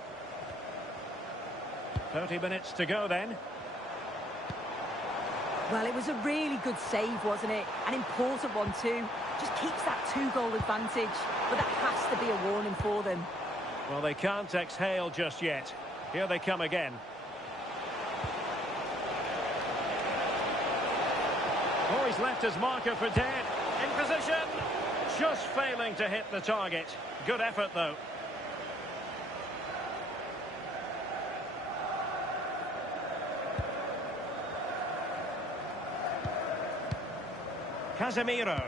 30 minutes to go then. Well, it was a really good save, wasn't it? An important one too. Just keeps that 2-goal advantage. But that has to be a warning for them. Well, they can't exhale just yet. Here they come again. Oh, he's left his marker for dead. In position. Just failing to hit the target. Good effort, though. Casemiro.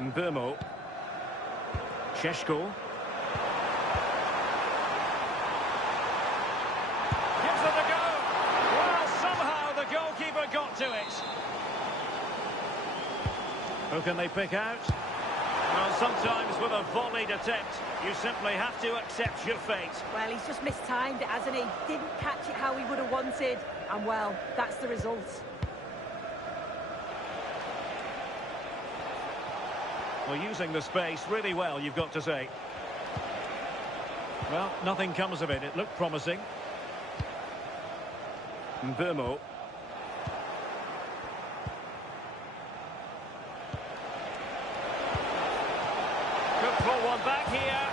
Mbermo. Sheshko. Gives it a go. Well, somehow the goalkeeper got to it. Who can they pick out? Well, sometimes with a volleyed attempt, you simply have to accept your fate. Well, he's just mistimed it, hasn't he? Didn't catch it how he would have wanted. And, well, that's the result. Well, using the space really well, you've got to say. Well, nothing comes of it. It looked promising. Mbermo. Could pull one back here.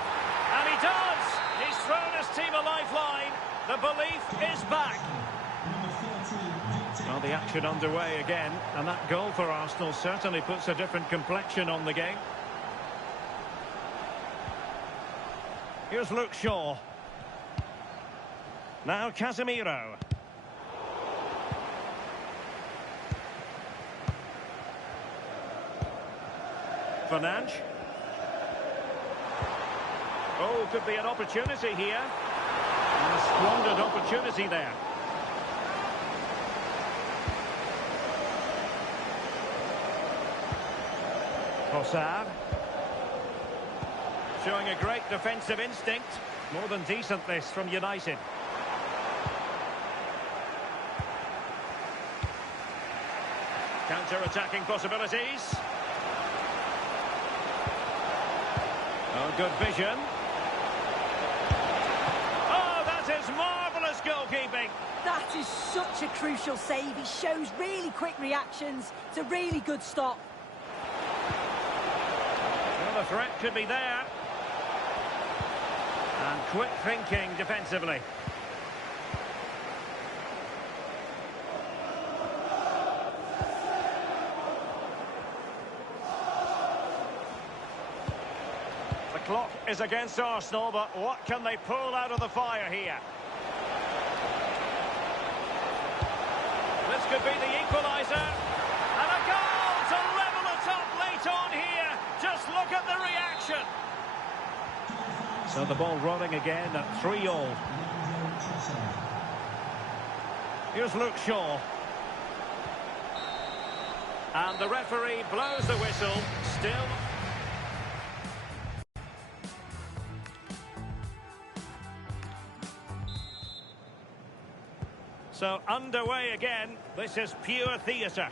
And he does! He's thrown his team a lifeline. The belief is back. Well, the action underway again, and that goal for Arsenal certainly puts a different complexion on the game. Here's Luke Shaw. Now Casemiro. Fernandes. Oh, could be an opportunity here. And a squandered opportunity there. Trossard. Showing a great defensive instinct. More than decent this from United. Counter-attacking possibilities. Oh, good vision. Oh, that is marvellous goalkeeping. That is such a crucial save. He shows really quick reactions. It's a really good stop. Well, the threat could be there. And quick thinking defensively. The clock is against Arsenal, but what can they pull out of the fire here? This could be the equaliser. And a goal to level it up late on here. Just look at the reaction. So the ball rolling again at 3-3. Here's Luke Shaw. And the referee blows the whistle. Still. So underway again. This is pure theatre.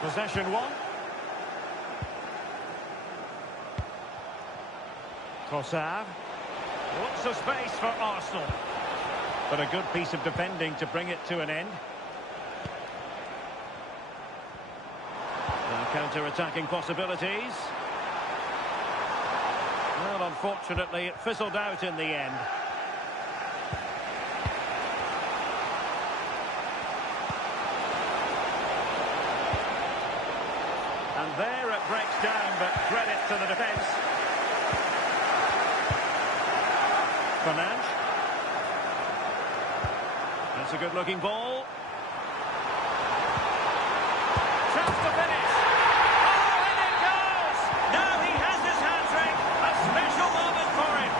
Possession one. Trossard. Lots of space for Arsenal. But a good piece of defending to bring it to an end. Now Counter-attacking possibilities. Well, unfortunately, it fizzled out in the end. And there it breaks down, but credit to the defence. Fernandes. That's a good-looking ball. Chance to finish. Oh, and it goes! Now he has his hat-trick. A special moment for him.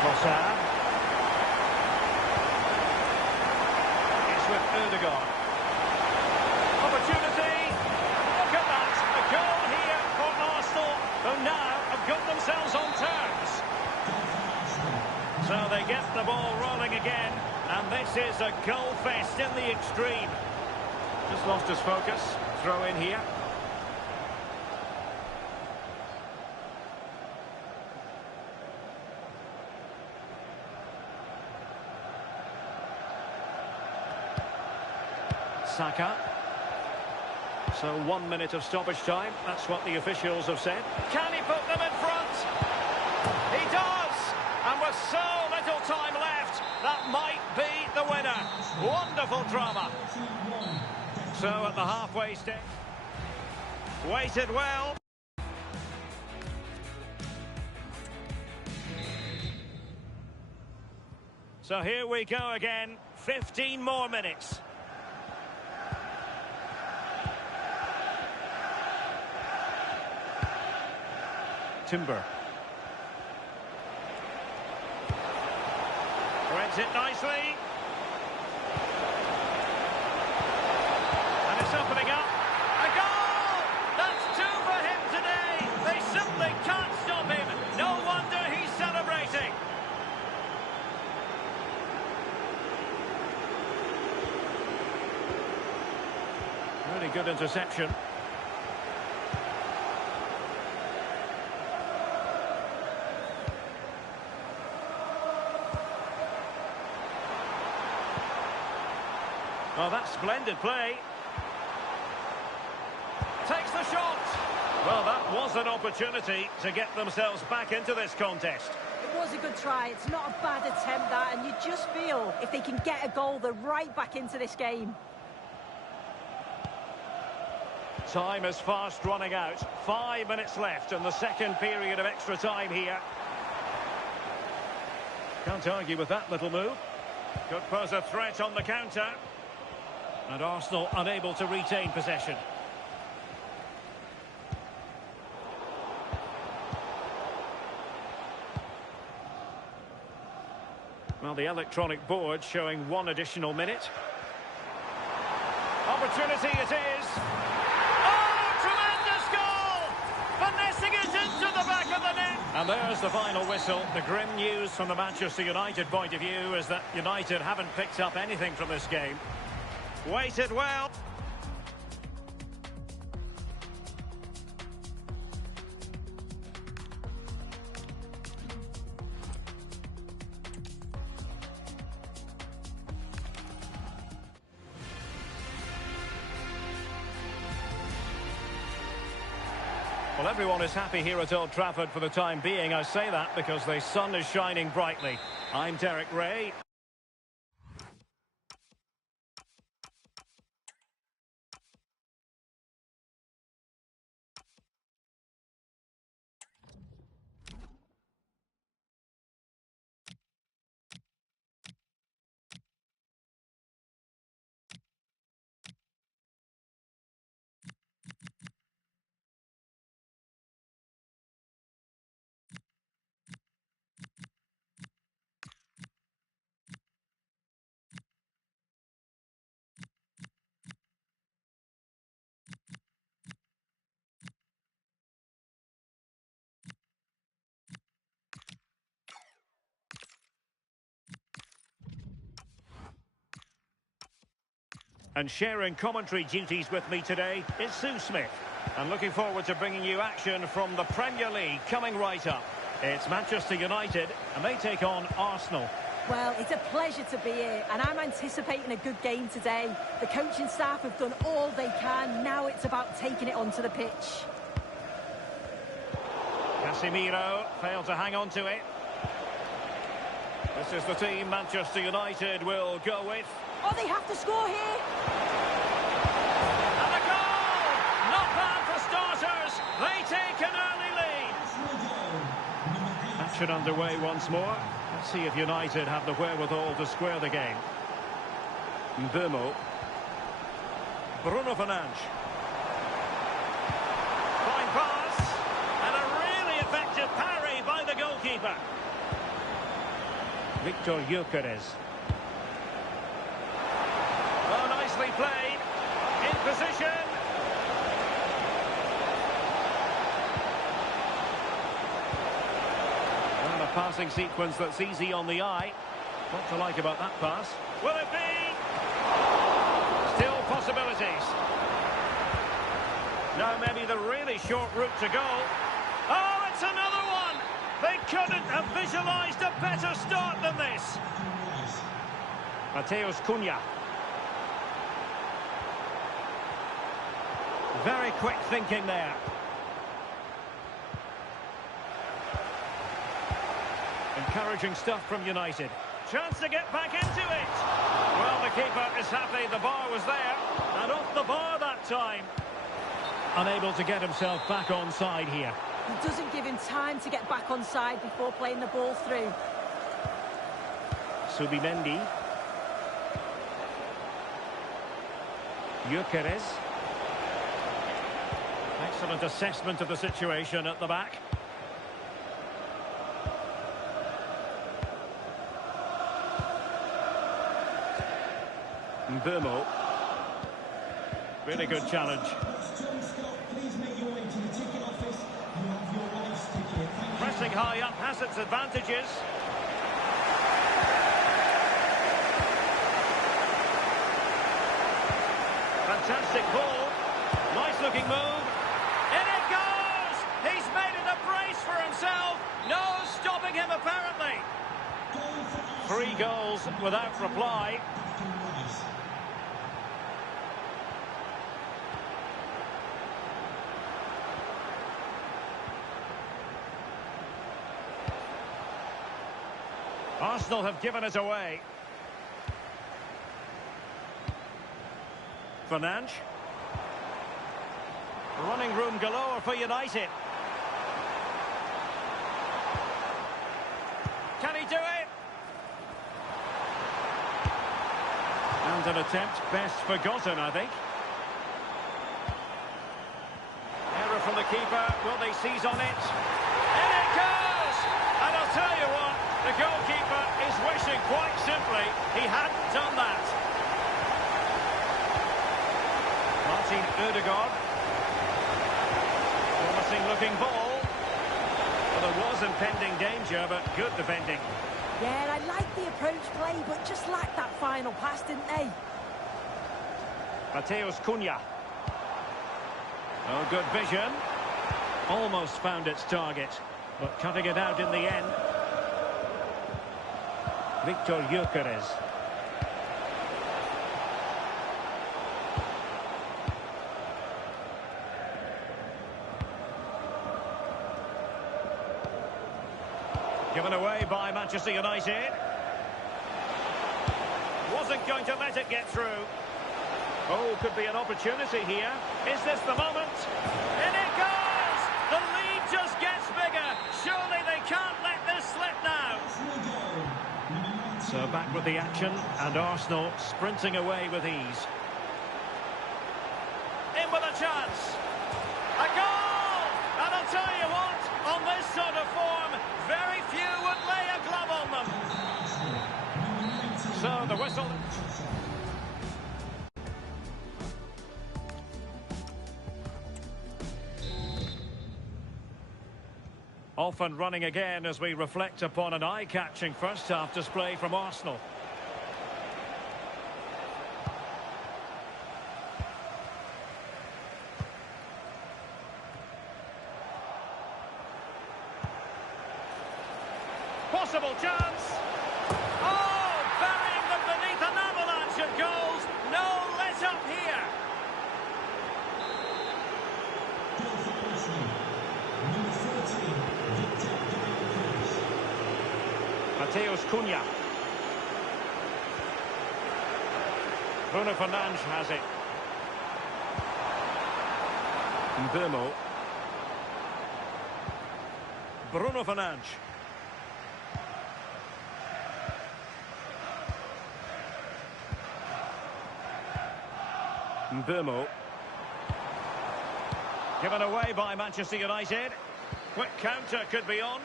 Trossard. It's with Ødegaard. Opportunity. Look at that. A goal here for Arsenal, who now have got themselves on terms. So they get the ball rolling again, and this is a goal fest in the extreme. Just lost his focus. Throw in here. Saka. So 1 minute of stoppage time. That's what the officials have said. Can he put them in front? He does! And with so little time left, that might be the winner. Wonderful drama. So at the halfway stage, waited well. So here we go again. 15 more minutes. Timber. Threads it nicely. And it's opening up. A goal! That's two for him today. They simply can't stop him. No wonder he's celebrating. Really good interception. Oh, that's splendid play. Takes the shot. Well, that was an opportunity to get themselves back into this contest. It was a good try. It's not a bad attempt, that, and you just feel if they can get a goal, they're right back into this game. Time is fast running out. 5 minutes left in the second period of extra time here. Can't argue with that little move. Could pose a threat on the counter. And Arsenal unable to retain possession. Well, the electronic board showing 1 additional minute. Opportunity it is. Oh, tremendous goal! Finessing it into the back of the net. And there's the final whistle. The grim news from the Manchester United point of view is that United haven't picked up anything from this game. Waited well. Well, everyone is happy here at Old Trafford for the time being. I say that because the sun is shining brightly. I'm Derek Ray. And sharing commentary duties with me today is Sue Smith. I'm looking forward to bringing you action from the Premier League coming right up. It's Manchester United and they take on Arsenal. Well, it's a pleasure to be here, and I'm anticipating a good game today. The coaching staff have done all they can. Now it's about taking it onto the pitch. Casemiro failed to hang on to it. This is the team Manchester United will go with. Oh, they have to score here. And a goal! Not bad for starters. They take an early lead. Action underway once more. Let's see if United have the wherewithal to square the game. Mbeumo. Bruno Fernandes. Fine pass. And a really effective parry by the goalkeeper. Victor Gyökeres. Oh, nicely played. In position. And a passing sequence that's easy on the eye. What to like about that pass? Will it be? Still possibilities. Now maybe the really short route to goal. Oh, it's another one! They couldn't have visualised a better start than this. Mateus Cunha. Very quick thinking there. Encouraging stuff from United. Chance to get back into it. Well, the keeper is happy the bar was there. And off the bar that time. Unable to get himself back on side here. He doesn't give him time to get back on side before playing the ball through. Subimendi. Gyökeres. Excellent assessment of the situation at the back. Mbeumo. Really good challenge. Pressing high up has its advantages. Fantastic ball. Nice looking move. In it goes! He's made it a brace for himself. No stopping him apparently. 3 goals without reply. Arsenal have given it away. Fernandes. Running room galore for United. Can he do it? And an attempt best forgotten, I think. Error from the keeper. Will they seize on it? In it goes! And I'll tell you what, the goalkeeper is wishing quite simply he hadn't done that. Martin Ødegaard. Promising looking ball. Well, there was impending danger, but good defending. Yeah, I like the approach play, but just lacked that final pass, didn't they? Mateus Cunha. Oh, good vision. Almost found its target, but cutting it out in the end. Victor Gyökeres. Given away by Manchester United. Wasn't going to let it get through. Oh, could be an opportunity here. Is this the moment? In it goes! The lead just gets bigger. Surely they can't let this slip now. So back with the action, and Arsenal sprinting away with ease. In with a chance. A goal! And I'll tell you what, on this sort of form, very few would lay a glove on them. So the whistle. Off and running again as we reflect upon an eye-catching first-half display from Arsenal. Possible chance. Oh! Mateus Cunha. Bruno Fernandes has it. Mbemo. Bruno Fernandes. Mbemo. Given away by Manchester United. Quick counter could be on.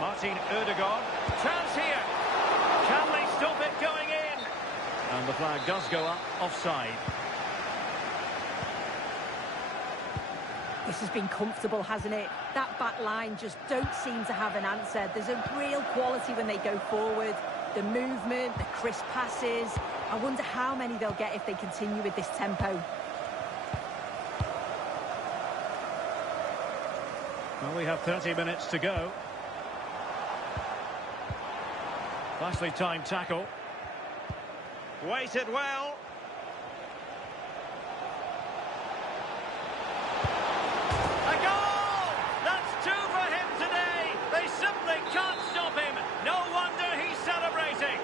Martin Ødegaard. Chance here. Can they stop it going in? And the flag does go up offside. This has been comfortable, hasn't it? That back line just don't seem to have an answer. There's a real quality when they go forward. The movement, the crisp passes. I wonder how many they'll get if they continue with this tempo. Well, we have 30 minutes to go. Nicely timed tackle. Weighted well. A goal! That's 2 for him today. They simply can't stop him. No wonder he's celebrating.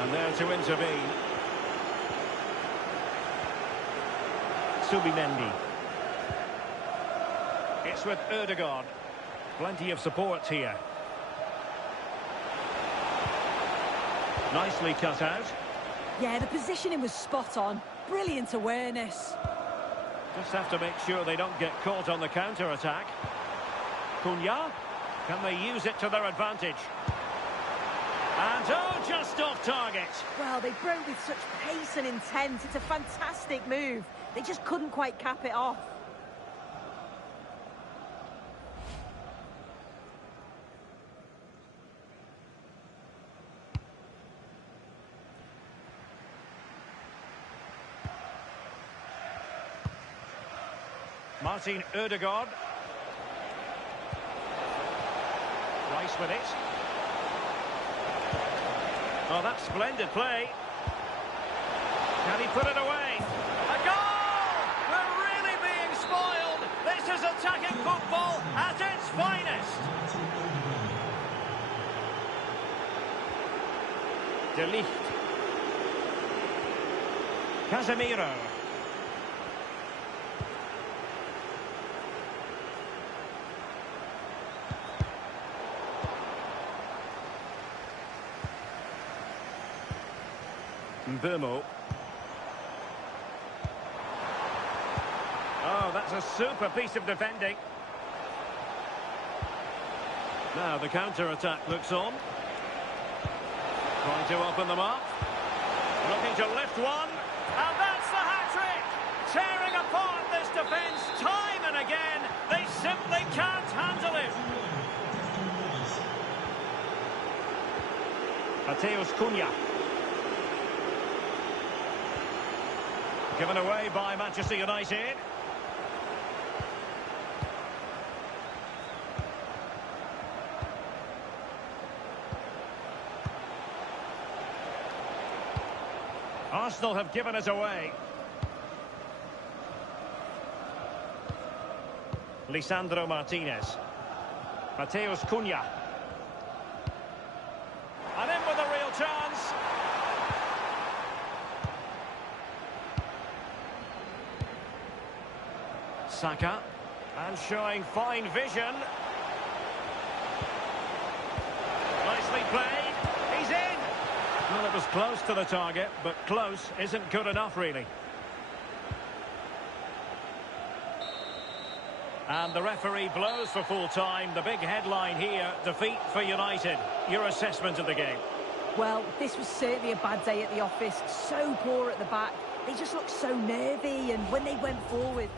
And there to intervene. Subimendi. It's with Ødegaard. Plenty of support here. Nicely cut out. Yeah, the positioning was spot on. Brilliant awareness. Just have to make sure they don't get caught on the counter-attack. Cunha. Can they use it to their advantage? And oh, just off target. Well, they broke with such pace and intent. It's a fantastic move. They just couldn't quite cap it off. Martin Ødegaard. Rice with it. Oh, that's splendid play. Can he put it away? A goal! We're really being spoiled. This is attacking football at its finest. De Ligt. Casemiro. Mbemo. Oh, that's a super piece of defending. Now the counter-attack looks on. Trying to open them up. Looking to lift one. And that's the hat-trick! Tearing apart this defence time and again. They simply can't handle it. Mateus Cunha. Given away by Manchester United. Arsenal have given it away. Lisandro Martinez. Mateus Cunha. And in with a real chance. Saka, and showing fine vision. Nicely played. He's in. Well, it was close to the target, but close isn't good enough, really. And the referee blows for full time. The big headline here, defeat for United. Your assessment of the game? Well, this was certainly a bad day at the office. So poor at the back. They just looked so nervy, and when they went forward,